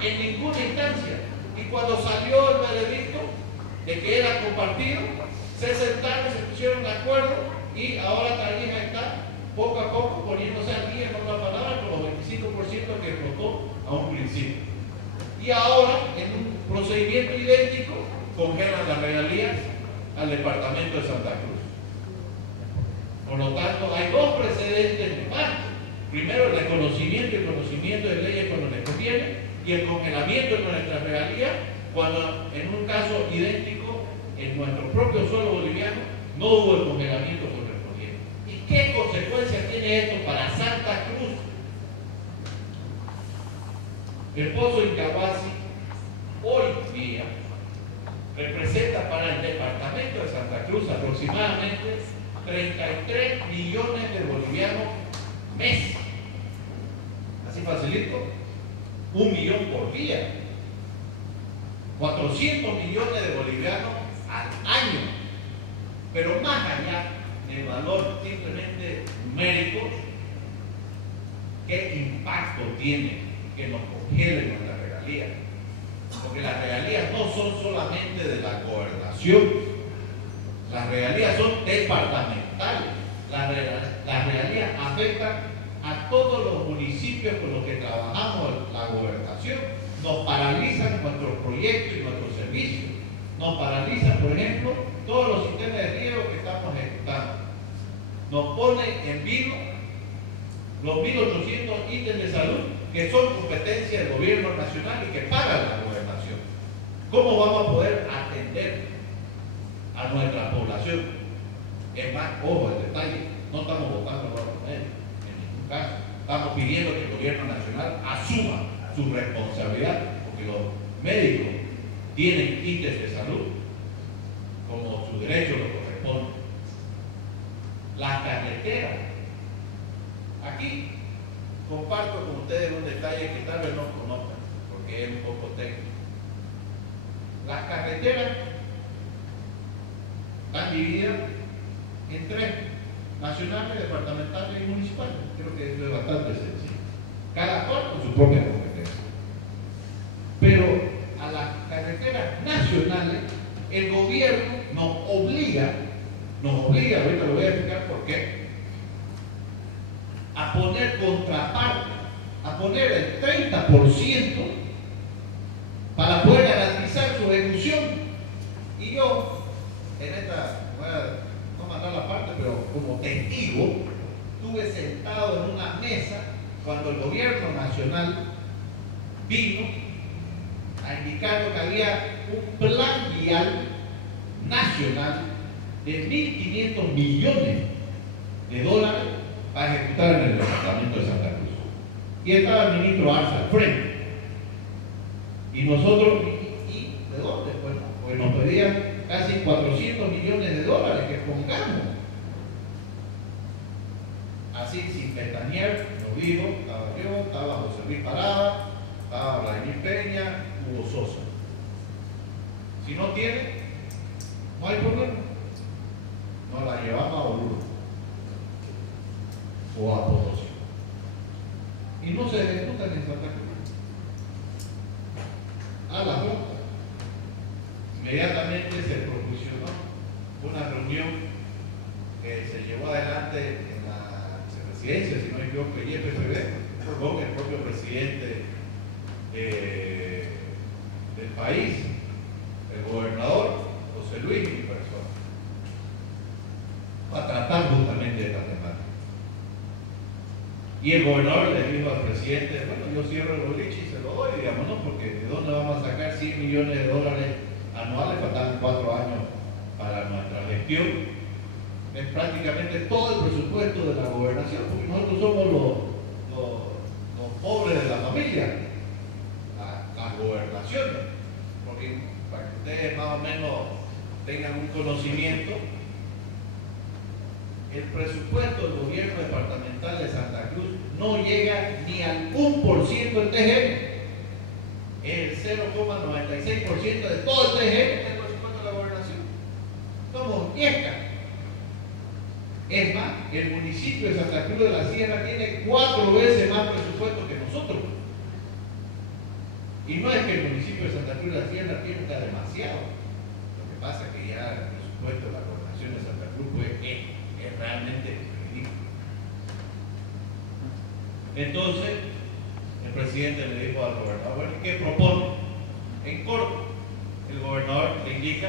en ninguna instancia. Y cuando salió el veredicto de que era compartido, se sentaron, se pusieron de acuerdo y ahora Tarija está poco a poco poniéndose al día, con la palabra, con los 25% que votó a un principio. Y ahora, en un procedimiento idéntico, congelan las regalías al departamento de Santa Cruz. Por lo tanto, hay dos precedentes nefastos. Primero, el reconocimiento y conocimiento de leyes cuando les conviene, y el congelamiento de nuestras regalías cuando, en un caso idéntico, en nuestro propio suelo boliviano, no hubo el congelamiento correspondiente. ¿Y qué consecuencias tiene esto para Santa Cruz? El pozo Incahuasi, hoy día, representa para el departamento de Santa Cruz aproximadamente 33 millones de bolivianos mes. Así facilito, 1 millón por día. 400 millones de bolivianos al año. Pero más allá del valor simplemente numérico, ¿qué impacto tiene que nos congelen nuestras regalías? Porque las regalías no son solamente de la gobernación. Las regalías son departamentales. Las regalías afectan a todos los municipios con los que trabajamos la gobernación. Nos paralizan nuestros proyectos y nuestros servicios. Nos paralizan, por ejemplo, todos los sistemas de riego que estamos ejecutando. nos pone en vilo los 1.800 ítems de salud que son competencia del gobierno nacional y que paga la gobernación. ¿Cómo vamos a poder atender a nuestra población? Es más, ojo, el detalle, no estamos votando por los medios, en ningún caso. Estamos pidiendo que el gobierno nacional asuma su responsabilidad, porque los médicos tienen ítems de salud como su derecho lo corresponde. Las carreteras. Aquí comparto con ustedes un detalle que tal vez no conozcan, porque es un poco técnico. Las carreteras están divididas en tres: nacionales, departamentales y municipales. Creo que eso es bastante sencillo. Cada cual con su propia competencia. Pero a las carreteras nacionales, el gobierno nos obliga, ahorita lo voy a explicar por qué, a poner contraparte, a poner el 30% para poder garantizar su ejecución. Y yo, en esta, voy a no mandar la parte, pero como testigo, estuve sentado en una mesa cuando el gobierno nacional vino a indicar que había un plan vial nacional de 1.500 millones de dólares para ejecutar en el departamento de Santa Cruz. Y estaba el ministro Arza al frente. Y nosotros, ¿y de dónde? Pues, pues nos pedían casi 400 millones de dólares que pongamos. Así, sin pestañear, nos dijo, estaba yo, estaba José Luis Parada, estaba Vladimir Peña, Hugo Sosa. Si no tiene, no hay problema. Nos la llevamos a Oruro o a Potosí. Y no se ejecutan en Santa Cruz. A la flota. Inmediatamente se propusionó una reunión que se llevó adelante en la vicepresidencia, si no me equivoco, el IFPB, con el propio presidente del país, el gobernador José Luis y mi persona, para tratar justamente esta temática. Y el gobernador le dijo al presidente: bueno, yo cierro el boliche y se lo doy, digamos, ¿no? Porque ¿de dónde vamos a sacar 100 millones de dólares anuales? Faltan 4 años para nuestra gestión. Es prácticamente todo el presupuesto de la gobernación, porque nosotros somos los pobres de la familia, las gobernaciones. Porque para que ustedes más o menos tengan un conocimiento, el presupuesto del gobierno departamental de Santa Cruz no llega ni al 1% del TGN. Es el 0,96% de todo el TGN del presupuesto de la gobernación. Somos Yesca. Es más, el municipio de Santa Cruz de la Sierra tiene 4 veces más presupuesto que nosotros. Y no es que el municipio de Santa Cruz de la Sierra tenga demasiado. Lo que pasa es que ya el presupuesto de la gobernación de Santa Cruz es realmente ridículo. Entonces, el presidente le dijo al gobernador: bueno, ¿qué propone? En corto, el gobernador le indica: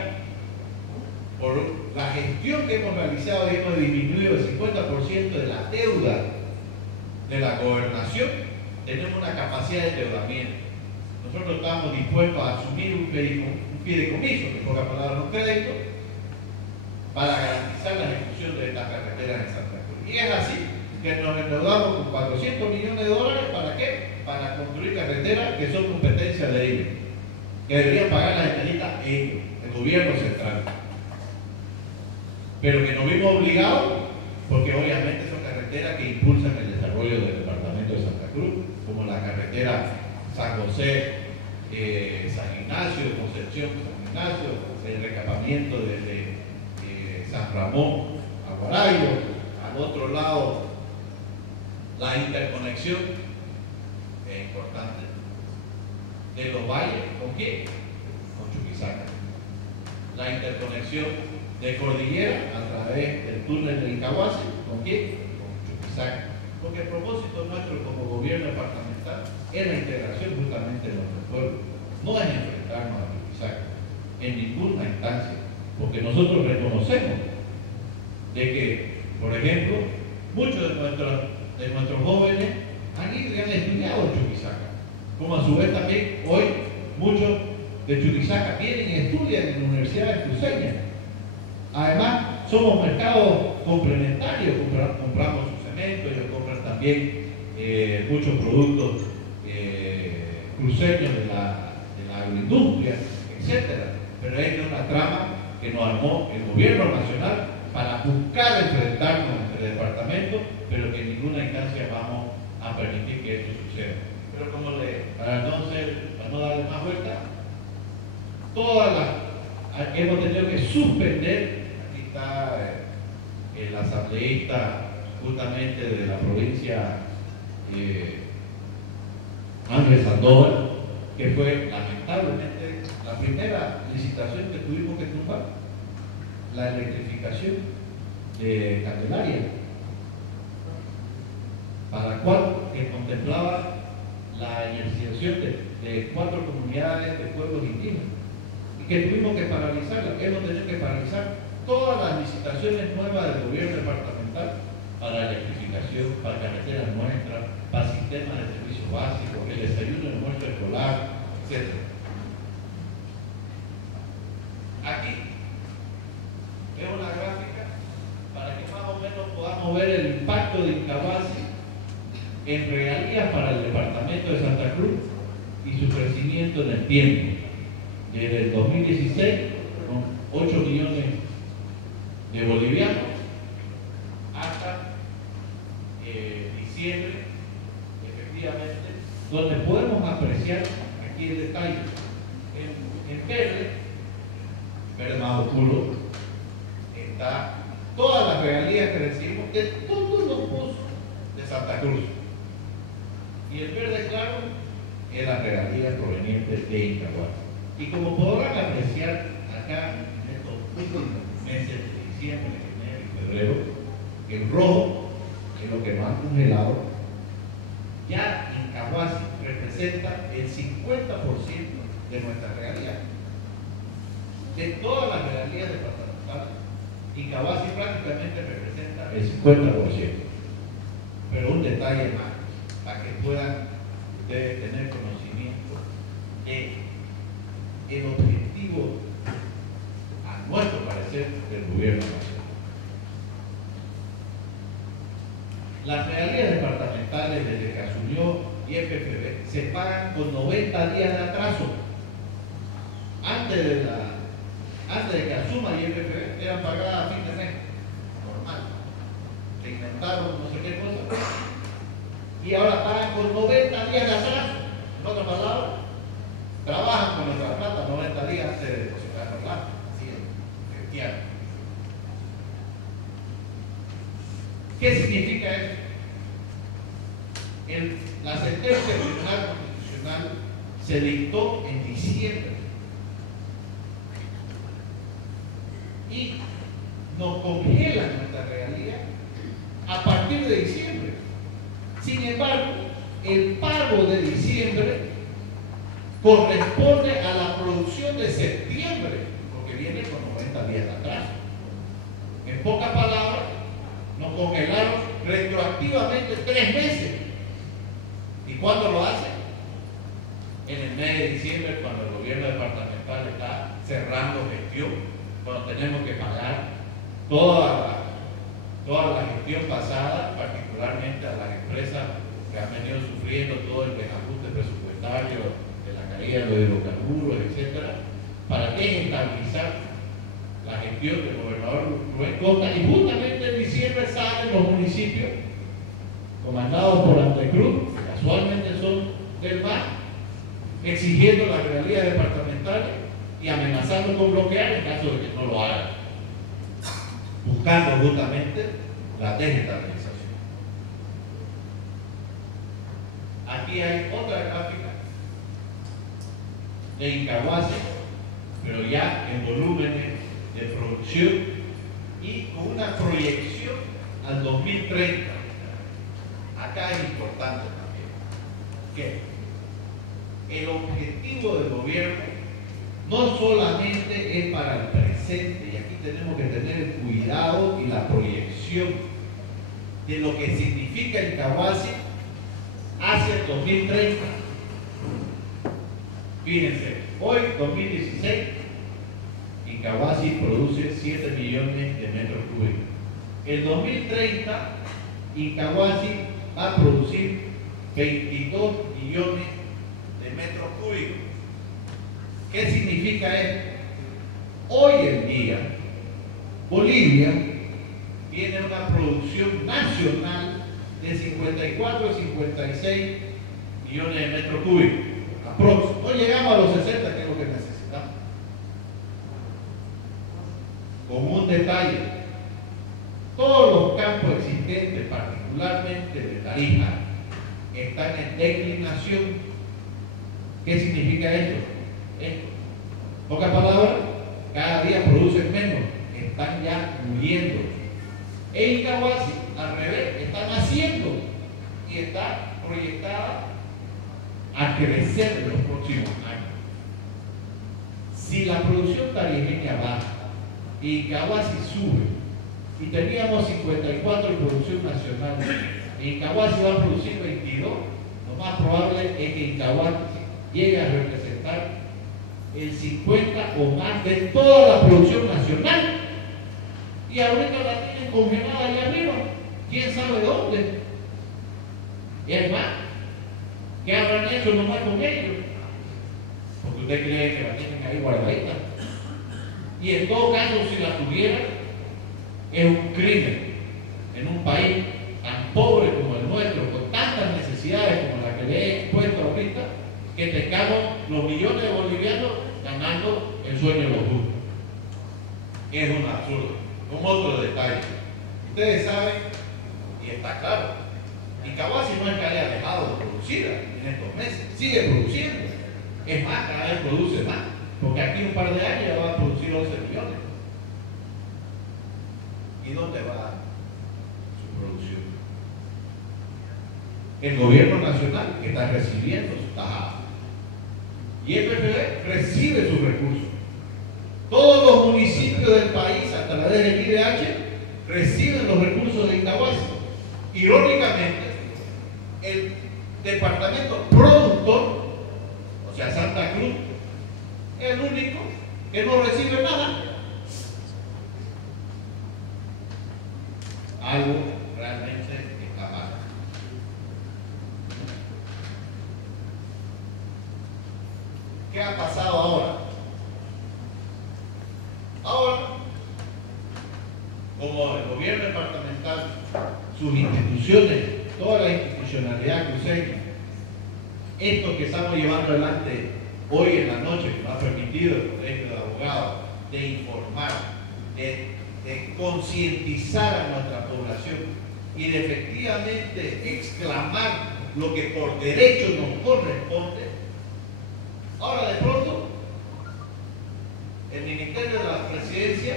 por la gestión que hemos realizado, hemos disminuido el 50% de la deuda de la gobernación, tenemos una capacidad de endeudamiento. Nosotros estamos dispuestos a asumir un fideicomiso, que por la palabra no crédito, para garantizar la ejecución de estas carreteras en Santa Cruz. Y es así que nos endeudamos con 400 millones de dólares. ¿Para qué? Para construir carreteras que son competencia de ellos, que deberían pagar las estadistas ellos, el gobierno central. Pero que nos vimos obligados, porque obviamente son carreteras que impulsan el desarrollo del departamento de Santa Cruz, como la carretera San José, San Ignacio, Concepción, San Ignacio, el recapamiento desde San Ramón a Guarayo, al otro lado la interconexión, es importante, de los valles, ¿con quién? Con Chuquisaca. La interconexión de Cordillera a través del túnel del Caguasi, ¿con quién? Con Chuquisaca. Porque el propósito nuestro como gobierno departamental es la integración justamente de nuestro pueblo, no es enfrentarnos a Chuquisaca en ninguna instancia, porque nosotros reconocemos de que Por ejemplo, muchos de nuestros jóvenes han ido y han estudiado en Chuquisaca, como a su vez también hoy muchos de Chuquisaca vienen y estudian en universidades cruceñas. Además, somos mercados complementarios, compramos su cemento, ellos compran también muchos productos cruceños de la agroindustria, etc. Pero esta es una trama que nos armó el gobierno nacional para buscar enfrentarnos entre departamentos, pero que en ninguna instancia vamos a permitir que esto suceda. Pero para no darle más vuelta, hemos tenido que suspender. Aquí está el asambleísta justamente de la provincia Ángel Sandoval, que fue lamentablemente la primera licitación que tuvimos que tumbar, la electrificación de Candelaria, para la cual contemplaba la energización de 4 comunidades de pueblos indígenas, y que tuvimos que paralizarla, que hemos tenido que paralizar todas las licitaciones nuevas del gobierno departamental para electrificación, para carreteras nuestras, para sistemas de servicios básicos, el desayuno, el almuerzo escolar, etc. Aquí es una gráfica para que más o menos podamos ver el impacto de Incahuasi en regalías para el departamento de Santa Cruz y su crecimiento en el tiempo. Desde el 2016, con 8 millones de bolivianos, hasta diciembre, efectivamente, donde podemos apreciar aquí el detalle. En verde más oscuro, está todas las regalías que recibimos de todos los pozos de Santa Cruz. Y el verde claro es las regalías provenientes de Incahuasi. Y como podrán apreciar acá en estos últimos meses de diciembre, enero y febrero, el rojo, que es lo que nos ha congelado, ya Incahuasi representa el 50% de nuestra regalía. De todas las regalías departamentales, Incahuasi prácticamente representa el 50%. Pero un detalle más, para que puedan ustedes tener conocimiento de el objetivo, a nuestro parecer, del gobierno nacional. Las regalías departamentales desde que asumió YPFB se pagan con 90 días de atraso. Antes de que asuma YPFB eran pagadas a fin de mes, normal. Se inventaron no sé qué cosa y ahora pagan con 90 días de atraso. En otras palabras, trabajan con nuestra plata 90 días antes de depositar la plata. Así es, efectivamente. ¿Qué significa eso? La sentencia del Tribunal Constitucional se dictó en diciembre y nos congela nuestra regalía a partir de diciembre. Sin embargo, el pago de diciembre corresponde a la producción de septiembre, porque viene con 90 días de atraso. En pocas palabras, nos congelaron retroactivamente 3 meses. ¿Y cuándo lo hacen? En el mes de diciembre, cuando el gobierno departamental está cerrando gestión, cuando tenemos que pagar toda la gestión pasada, particularmente a las empresas que han venido sufriendo todo el desajuste presupuestario de la caída de los hidrocarburos, etc., para desestabilizar la gestión del gobernador Rubén Costa. Y justamente en diciembre salen los municipios comandados por Antecruz, casualmente son del MAS, exigiendo las regalías departamentales y amenazando con bloquear en caso de que no lo hagan, buscando justamente la desestabilización. Aquí hay otra gráfica de Incahuasi, pero ya en volúmenes de producción y con una proyección al 2030. Acá es importante también que el objetivo del gobierno no solamente es para el presente, y aquí tenemos que tener el cuidado y la proyección de lo que significa Incahuasi hacia el 2030. Fíjense, hoy, 2016, Incahuasi produce 7 millones de metros cúbicos. En 2030, Incahuasi va a producir 22 millones de metros cúbicos. ¿Qué significa esto? Hoy en día, Bolivia tiene una producción nacional de 54 y 56 millones de metros cúbicos. No llegamos a los 60, que es lo que necesitamos. Con un detalle, todos los campos existentes, particularmente de Tarija, están en declinación. ¿Qué significa esto? En pocas palabras, cada día producen menos, están ya muriendo. En Incahuasi, al revés, están haciendo y está proyectada a crecer en los próximos años. Si la producción tarijeña baja y Incahuasi sube, y teníamos 54 en producción nacional, y Incahuasi va a producir 22, lo más probable es que Incahuasi llegue a representar el 50 o más de toda la producción nacional. Y ahorita la tienen congelada allá arriba, quién sabe dónde. Y además, ¿qué habrán hecho nomás con ellos? Porque usted cree que la tienen ahí guardadita. Y en todo caso, si la tuvieran, es un crimen en un país tan pobre como el nuestro, con tantas necesidades como la que le he expuesto ahorita, que tengamos los millones de bolivianos ganando el sueño de los justos. Es un absurdo. Un otro detalle. Ustedes saben, y está claro, Incahuasi no es que haya dejado de producir en estos meses, sigue produciendo. Es más, cada vez produce más, porque aquí un par de años ya va a producir 11 millones. ¿Y dónde va su producción? El gobierno nacional, que está recibiendo su tajada. Y el PPD recibe sus recursos. Todos los municipios del país, a través del IDH, reciben los recursos de Incahuasi. Irónicamente, el departamento productor, o sea, Santa Cruz, es el único que no recibe nada. Algo realmente está mal. ¿Qué ha pasado ahora? Ahora, como el gobierno departamental, sus instituciones, toda la institucionalidad cruceña, esto que estamos llevando adelante hoy en la noche, que nos ha permitido el Colegio de Abogados, de informar, de concientizar a nuestra población y de efectivamente exclamar lo que por derecho nos corresponde, ahora de pronto el Ministerio de la Presidencia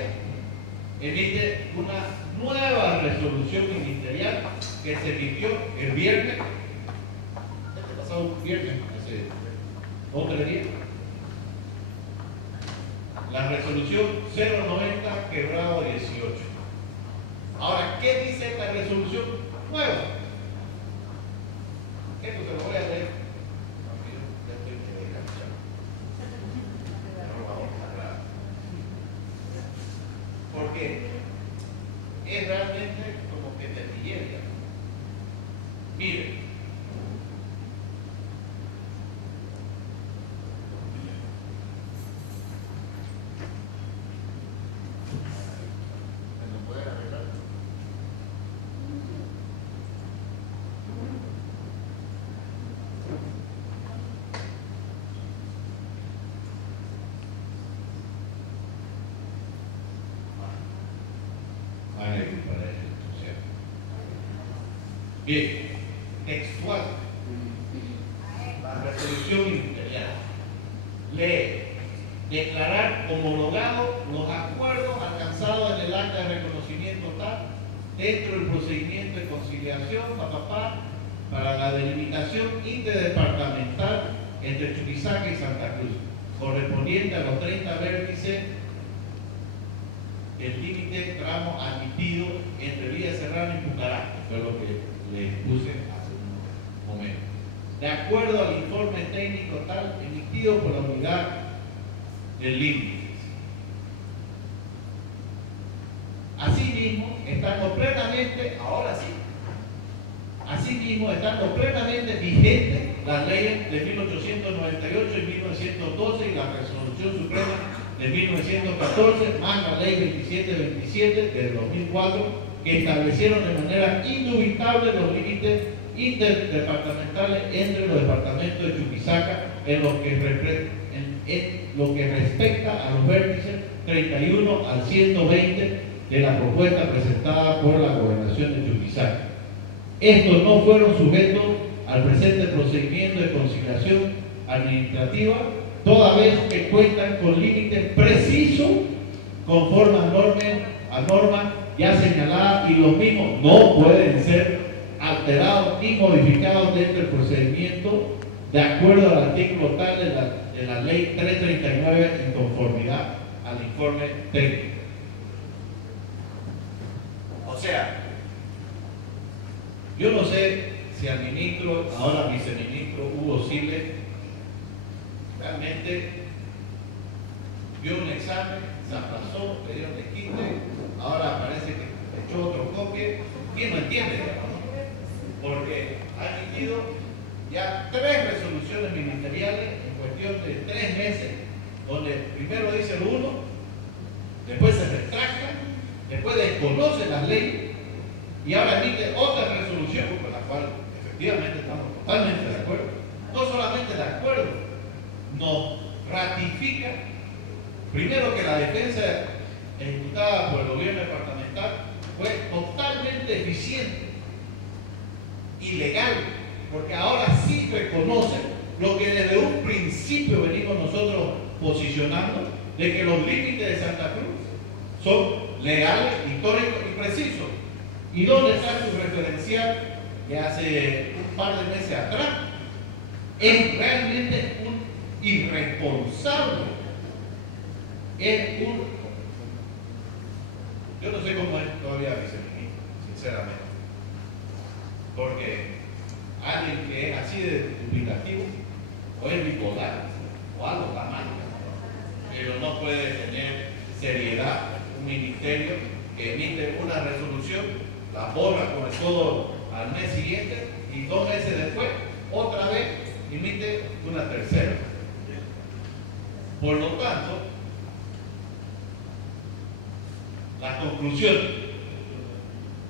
emite una nueva resolución ministerial que se emitió el viernes, el pasado viernes, hace 2 o 3 días. La resolución 090/18. Ahora, ¿qué dice esta resolución nueva? Esto se lo voy a leer. Porque es realmente como que te llega. Miren. Bien, textual. La resolución ministerial. Lee. Declarar homologados los acuerdos alcanzados en el acta de reconocimiento tal dentro del procedimiento de conciliación para la delimitación interdepartamental entre Chuquisaca y Santa Cruz, correspondiente a los 30 vértices del límite tramo admitido entre Villa Cerrada cercano en Pucará, fue lo que les puse hace un momento. De acuerdo al informe técnico tal emitido por la unidad del límite. Asimismo, estando plenamente, ahora sí, asimismo, estando plenamente vigentes las leyes de 1898 y 1912 y la Resolución Suprema de 1914, más la Ley 2727 del 2004, que establecieron de manera indubitable los límites interdepartamentales entre los departamentos de Chuquisaca en lo que respecta a los vértices 31 al 120 de la propuesta presentada por la Gobernación de Chuquisaca. Estos no fueron sujetos al presente procedimiento de conciliación administrativa, toda vez que cuentan con límites precisos conforme a normas ya señaladas, y los mismos no pueden ser alterados ni modificados dentro del procedimiento de acuerdo al artículo tal de la Ley 339 en conformidad al informe técnico. O sea, yo no sé si al ministro, ahora viceministro Hugo Siles, realmente vio un examen, se aplazó, le dieron desquite, ahora parece que echó otro copia. ¿Quién no entiende? Porque ha emitido ya 3 resoluciones ministeriales en cuestión de 3 meses, donde primero dice lo uno, después se retracta, después desconoce las leyes y ahora emite otra resolución con la cual efectivamente estamos totalmente de acuerdo. No solamente de acuerdo, nos ratifica primero que la defensa ejecutada por el gobierno departamental fue totalmente eficiente y legal, porque ahora sí reconoce lo que desde un principio venimos nosotros posicionando, de que los límites de Santa Cruz son legales, históricos y precisos. ¿Y dónde está su referencial que hace un par de meses atrás? Es realmente un irresponsable. Yo no sé cómo es todavía viceministro, sinceramente. Porque alguien que es así de dubitativo, o es bipolar, o algo está mal, pero no puede tener seriedad un ministerio que emite una resolución, la borra con el codo al mes siguiente y 2 meses después otra vez emite una tercera. Por lo tanto, la conclusión,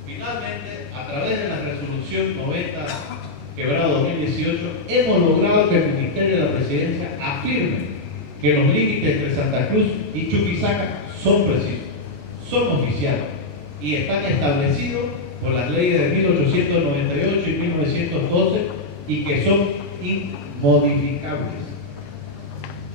finalmente, a través de la resolución 90/2018, hemos logrado que el Ministerio de la Presidencia afirme que los límites entre Santa Cruz y Chuquisaca son precisos, son oficiales y están establecidos por las leyes de 1898 y 1912 y que son inmodificables.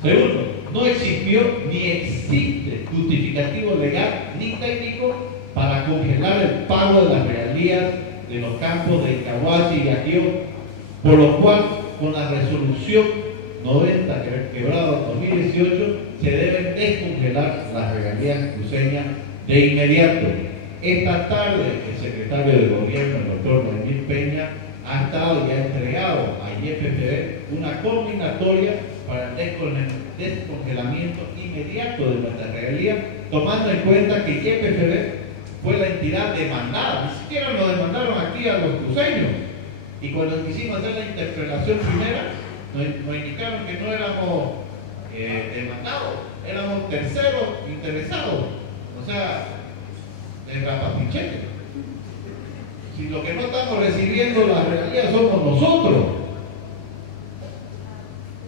Segundo, no existió ni existe justificativo legal ni técnico para congelar el pago de las regalías de los campos de Incahuasi y Aquío, por lo cual, con la resolución 90/2018, se deben descongelar las regalías cruceñas de inmediato. Esta tarde, el secretario de Gobierno, el doctor Daniel Peña, ha estado y ha entregado a YPFB una combinatoria para el descongelamiento inmediato de nuestras regalías, tomando en cuenta que YPFB fue la entidad demandada. Ni siquiera nos demandaron aquí a los cruceños. Y cuando quisimos hacer la interpelación primera, nos indicaron que no éramos demandados, éramos terceros interesados. O sea, el rapapichete. Si lo que no estamos recibiendo las regalías somos nosotros.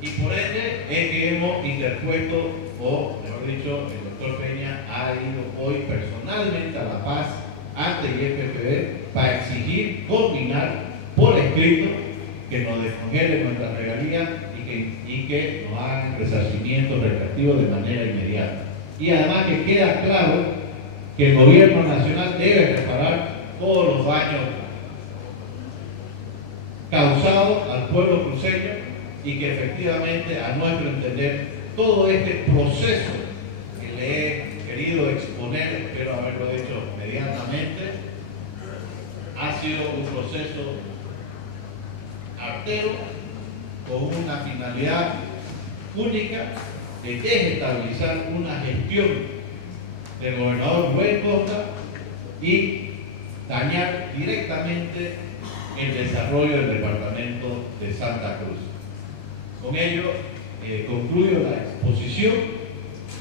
Y por ende es que hemos interpuesto, o mejor dicho, el doctor Peña ha ido hoy personalmente a La Paz ante YPFB para exigir, combinar por escrito que nos descongelen nuestras regalías y que nos hagan resarcimientos respectivos de manera inmediata. Y además que queda claro que el gobierno nacional debe reparar todos los daños causados al pueblo cruceño y que efectivamente, a nuestro entender, todo este proceso que le he querido exponer, espero haberlo hecho medianamente, sido un proceso artero con una finalidad única de desestabilizar una gestión del gobernador Rubén Costa y dañar directamente el desarrollo del departamento de Santa Cruz. Con ello concluyo la exposición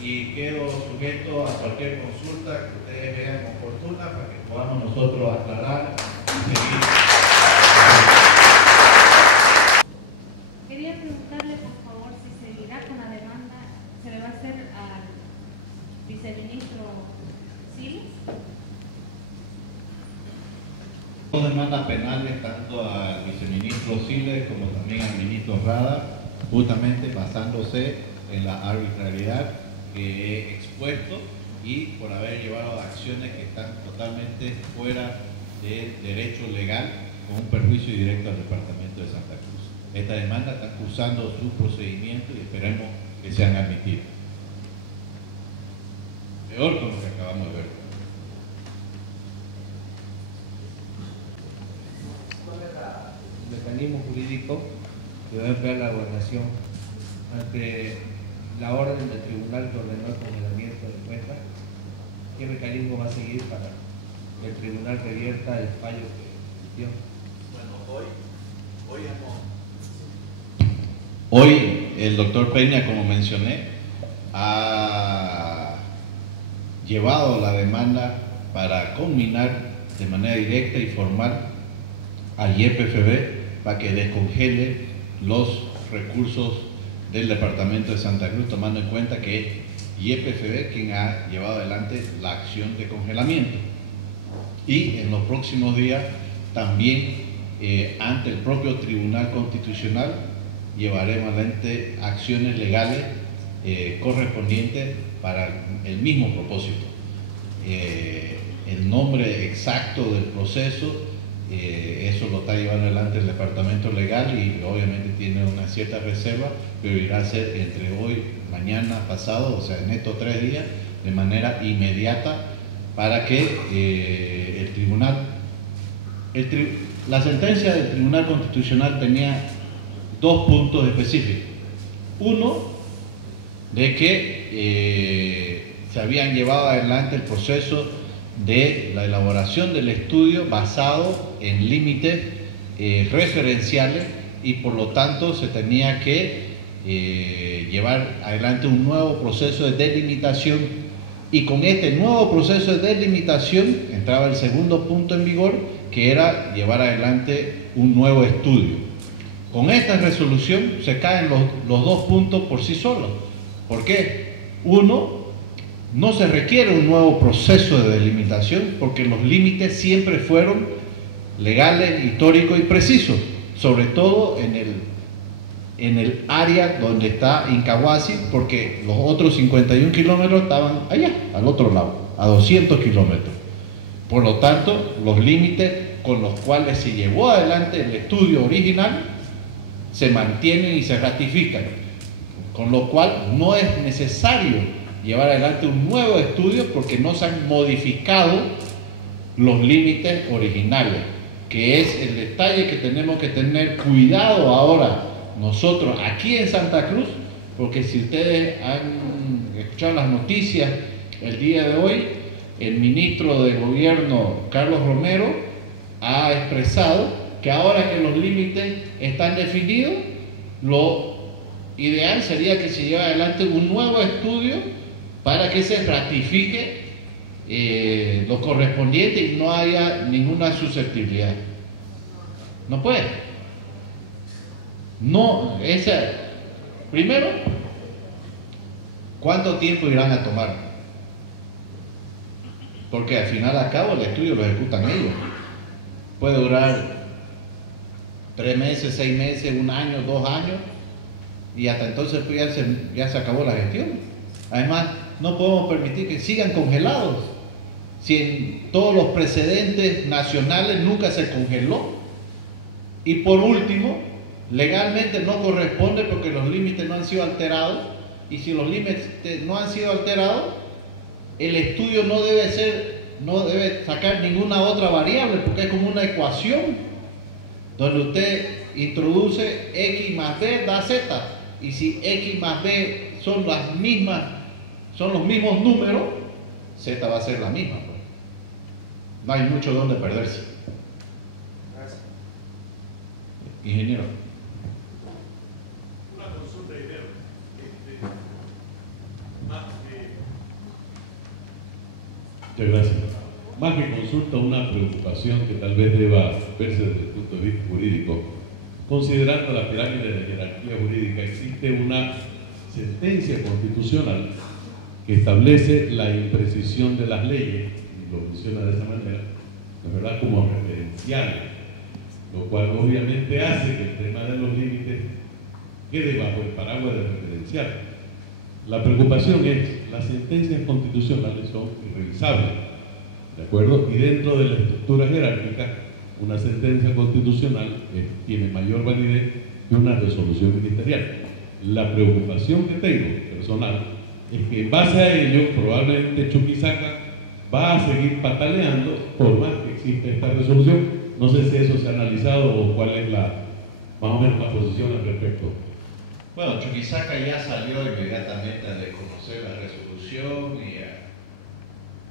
y quedo sujeto a cualquier consulta que ustedes vean oportuna para que podamos nosotros aclarar y seguir. Quería preguntarle, por favor, si seguirá con la demanda, se le va a hacer al viceministro Siles. Dos demandas penales tanto al viceministro Siles como también al ministro Rada, justamente basándose en la arbitrariedad que he expuesto y por haber llevado acciones que están totalmente fuera del derecho legal con un perjuicio directo al departamento de Santa Cruz. Esta demanda está cursando su procedimiento y esperemos que sean admitidas. Peor con lo que acabamos de ver. El mecanismo jurídico que va a emplear la gobernación ante la orden del tribunal que ordenó el congelamiento de cuentas. ¿Qué mecanismo va a seguir para que el tribunal revierta el fallo que dio? Bueno, hoy el doctor Peña, como mencioné, ha llevado la demanda para conminar de manera directa y formal al YPFB para que descongele los recursos del departamento de Santa Cruz, tomando en cuenta que es YPFB quien ha llevado adelante la acción de congelamiento. Y en los próximos días también ante el propio Tribunal Constitucional llevaremos adelante acciones legales correspondientes para el mismo propósito. El nombre exacto del proceso, eso lo está llevando adelante el departamento legal y obviamente tiene una cierta reserva, pero irá a ser entre hoy, mañana, pasado, o sea, en estos 3 días, de manera inmediata, para que el tribunal, la sentencia del Tribunal Constitucional tenía 2 puntos específicos. Uno, de que se habían llevado adelante el proceso de la elaboración del estudio basado en límites referenciales y por lo tanto se tenía que llevar adelante un nuevo proceso de delimitación y con este nuevo proceso de delimitación entraba el segundo punto en vigor, que era llevar adelante un nuevo estudio. Con esta resolución se caen los 2 puntos por sí solos. ¿Por qué? Uno, no se requiere un nuevo proceso de delimitación porque los límites siempre fueron legales, históricos y precisos, sobre todo en el área donde está Incahuasi, porque los otros 51 kilómetros estaban allá, al otro lado, a 200 kilómetros. Por lo tanto, los límites con los cuales se llevó adelante el estudio original se mantienen y se ratifican, con lo cual no es necesario llevar adelante un nuevo estudio porque no se han modificado los límites originales, que es el detalle que tenemos que tener cuidado ahora nosotros aquí en Santa Cruz, porque si ustedes han escuchado las noticias el día de hoy, el ministro de Gobierno, Carlos Romero, ha expresado que ahora que los límites están definidos, lo ideal sería que se lleve adelante un nuevo estudio para que se ratifique lo correspondiente y no haya ninguna susceptibilidad. No puede. No, primero, ¿cuánto tiempo irán a tomar? Porque al final a cabo el estudio lo ejecutan ellos. Puede durar 3 meses, 6 meses, 1 año, 2 años, y hasta entonces pues ya se acabó la gestión. Además, no podemos permitir que sigan congelados. Si en todos los precedentes nacionales nunca se congeló. Y por último, legalmente no corresponde porque los límites no han sido alterados. Y si los límites no han sido alterados, el estudio no debe ser no debe sacar ninguna otra variable porque es como una ecuación donde usted introduce x más b da z, y si x más b son los mismos números, z va a ser la misma, pues. No hay mucho donde perderse. Gracias. Ingeniero. Una consulta, dinero. Muchas gracias. Más que consulta, una preocupación que tal vez deba verse desde el punto de vista jurídico. Considerando la pirámide de jerarquía jurídica, existe una sentencia constitucional que establece la imprecisión de las leyes, y lo menciona de esa manera, la verdad, como referencial, lo cual obviamente hace que el tema de los límites quede bajo el paraguas de referencial. La preocupación es, las sentencias constitucionales son irrevisables, ¿de acuerdo? Y dentro de la estructura jerárquica, una sentencia constitucional tiene mayor validez que una resolución ministerial. La preocupación que tengo personal es que en base a ello, probablemente Chuquisaca va a seguir pataleando por más que exista esta resolución. No sé si eso se ha analizado o cuál es más o menos la posición al respecto. Bueno, Chuquisaca ya salió inmediatamente a desconocer la resolución y a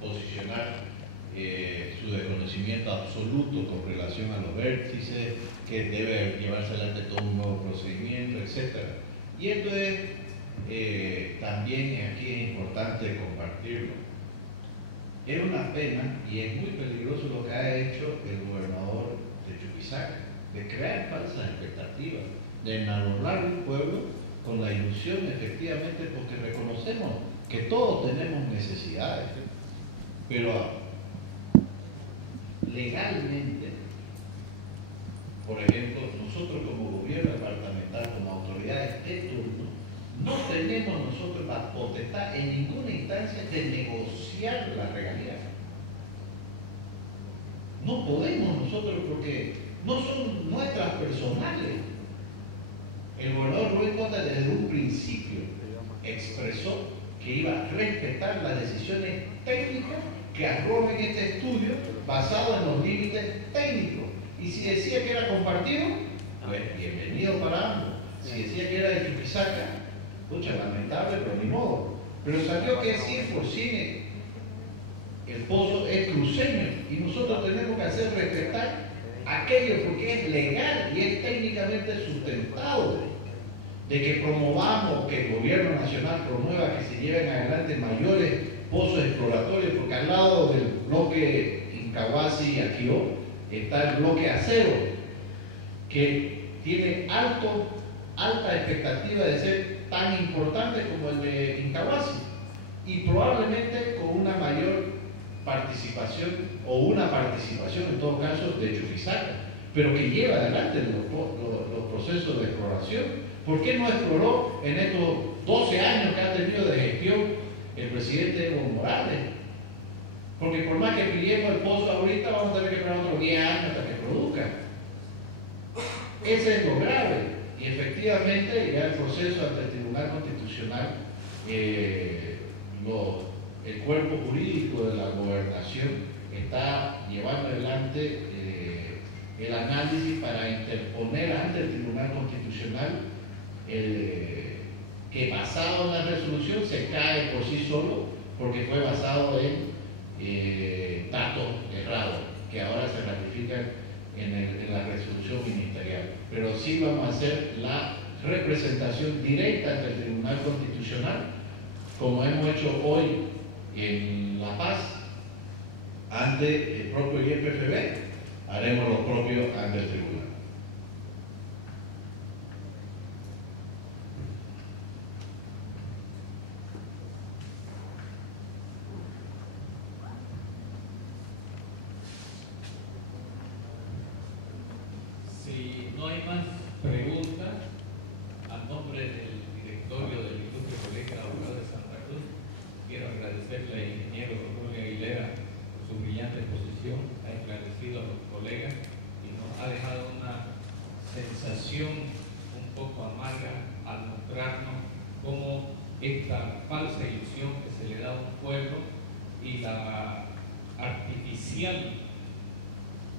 posicionar su desconocimiento absoluto con relación a los vértices, que debe llevarse adelante todo un nuevo procedimiento, etc. Y esto es, también aquí es importante compartirlo. Es una pena y es muy peligroso lo que ha hecho el gobernador de Chuquisaca, de crear falsas expectativas, de enarbolar un pueblo con la ilusión, efectivamente, porque reconocemos que todos tenemos necesidades, pero legalmente, por ejemplo, nosotros como gobierno departamental, como autoridades de turno, no tenemos nosotros la potestad en ninguna instancia de negociar la regalía. No podemos nosotros porque no son nuestras personales. El gobernador Rubén Cota desde un principio expresó que iba a respetar las decisiones técnicas que arrojen este estudio basado en los límites técnicos. Y si decía que era compartido, pues bienvenido para ambos. Si decía que era de Chuquisaca, pucha, lamentable, pero ni modo. Pero salió que es 100%, el pozo es cruceño y nosotros tenemos que hacer respetar aquello porque es legal y es técnicamente sustentado. De que promovamos, que el gobierno nacional promueva que se lleven adelante mayores pozos exploratorios, porque al lado del bloque Incahuasi y Aquió está el bloque Acero, que tiene alta expectativa de ser tan importante como el de Incahuasi, y probablemente con una mayor participación, o una participación en todo caso de Chuquisaca, pero que lleva adelante los procesos de exploración. ¿Por qué no exploró en estos 12 años que ha tenido de gestión el presidente Evo Morales? Porque por más que pillemos el pozo ahorita, vamos a tener que esperar otros 10 años hasta que produzca. Ese es lo grave. Y efectivamente, ya el proceso ante el Tribunal Constitucional, el cuerpo jurídico de la gobernación está llevando adelante el análisis para interponer ante el Tribunal Constitucional que basado en la resolución se cae por sí solo porque fue basado en datos errados que ahora se ratifican en la resolución ministerial. Pero sí vamos a hacer la representación directa ante el Tribunal Constitucional, como hemos hecho hoy en La Paz ante el propio IEPFB, haremos lo propio ante el tribunal. Si no hay más preguntas, a nombre del directorio del Ilustre Colegio de Abogados de Santa Cruz, quiero agradecerle al ingeniero Jorge Aguilera por su brillante exposición, ha esclarecido a los colegas y nos ha dejado una sensación un poco amarga al mostrarnos cómo esta falsa ilusión que se le da a un pueblo y la artificial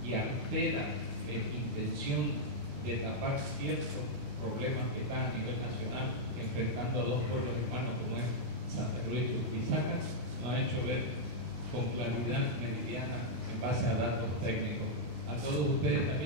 y artera intención de tapar ciertos problemas que están a nivel nacional, enfrentando a dos pueblos hermanos como es Santa Cruz y Chuquisaca, nos ha hecho ver con claridad meridiana en base a datos técnicos. A todos ustedes también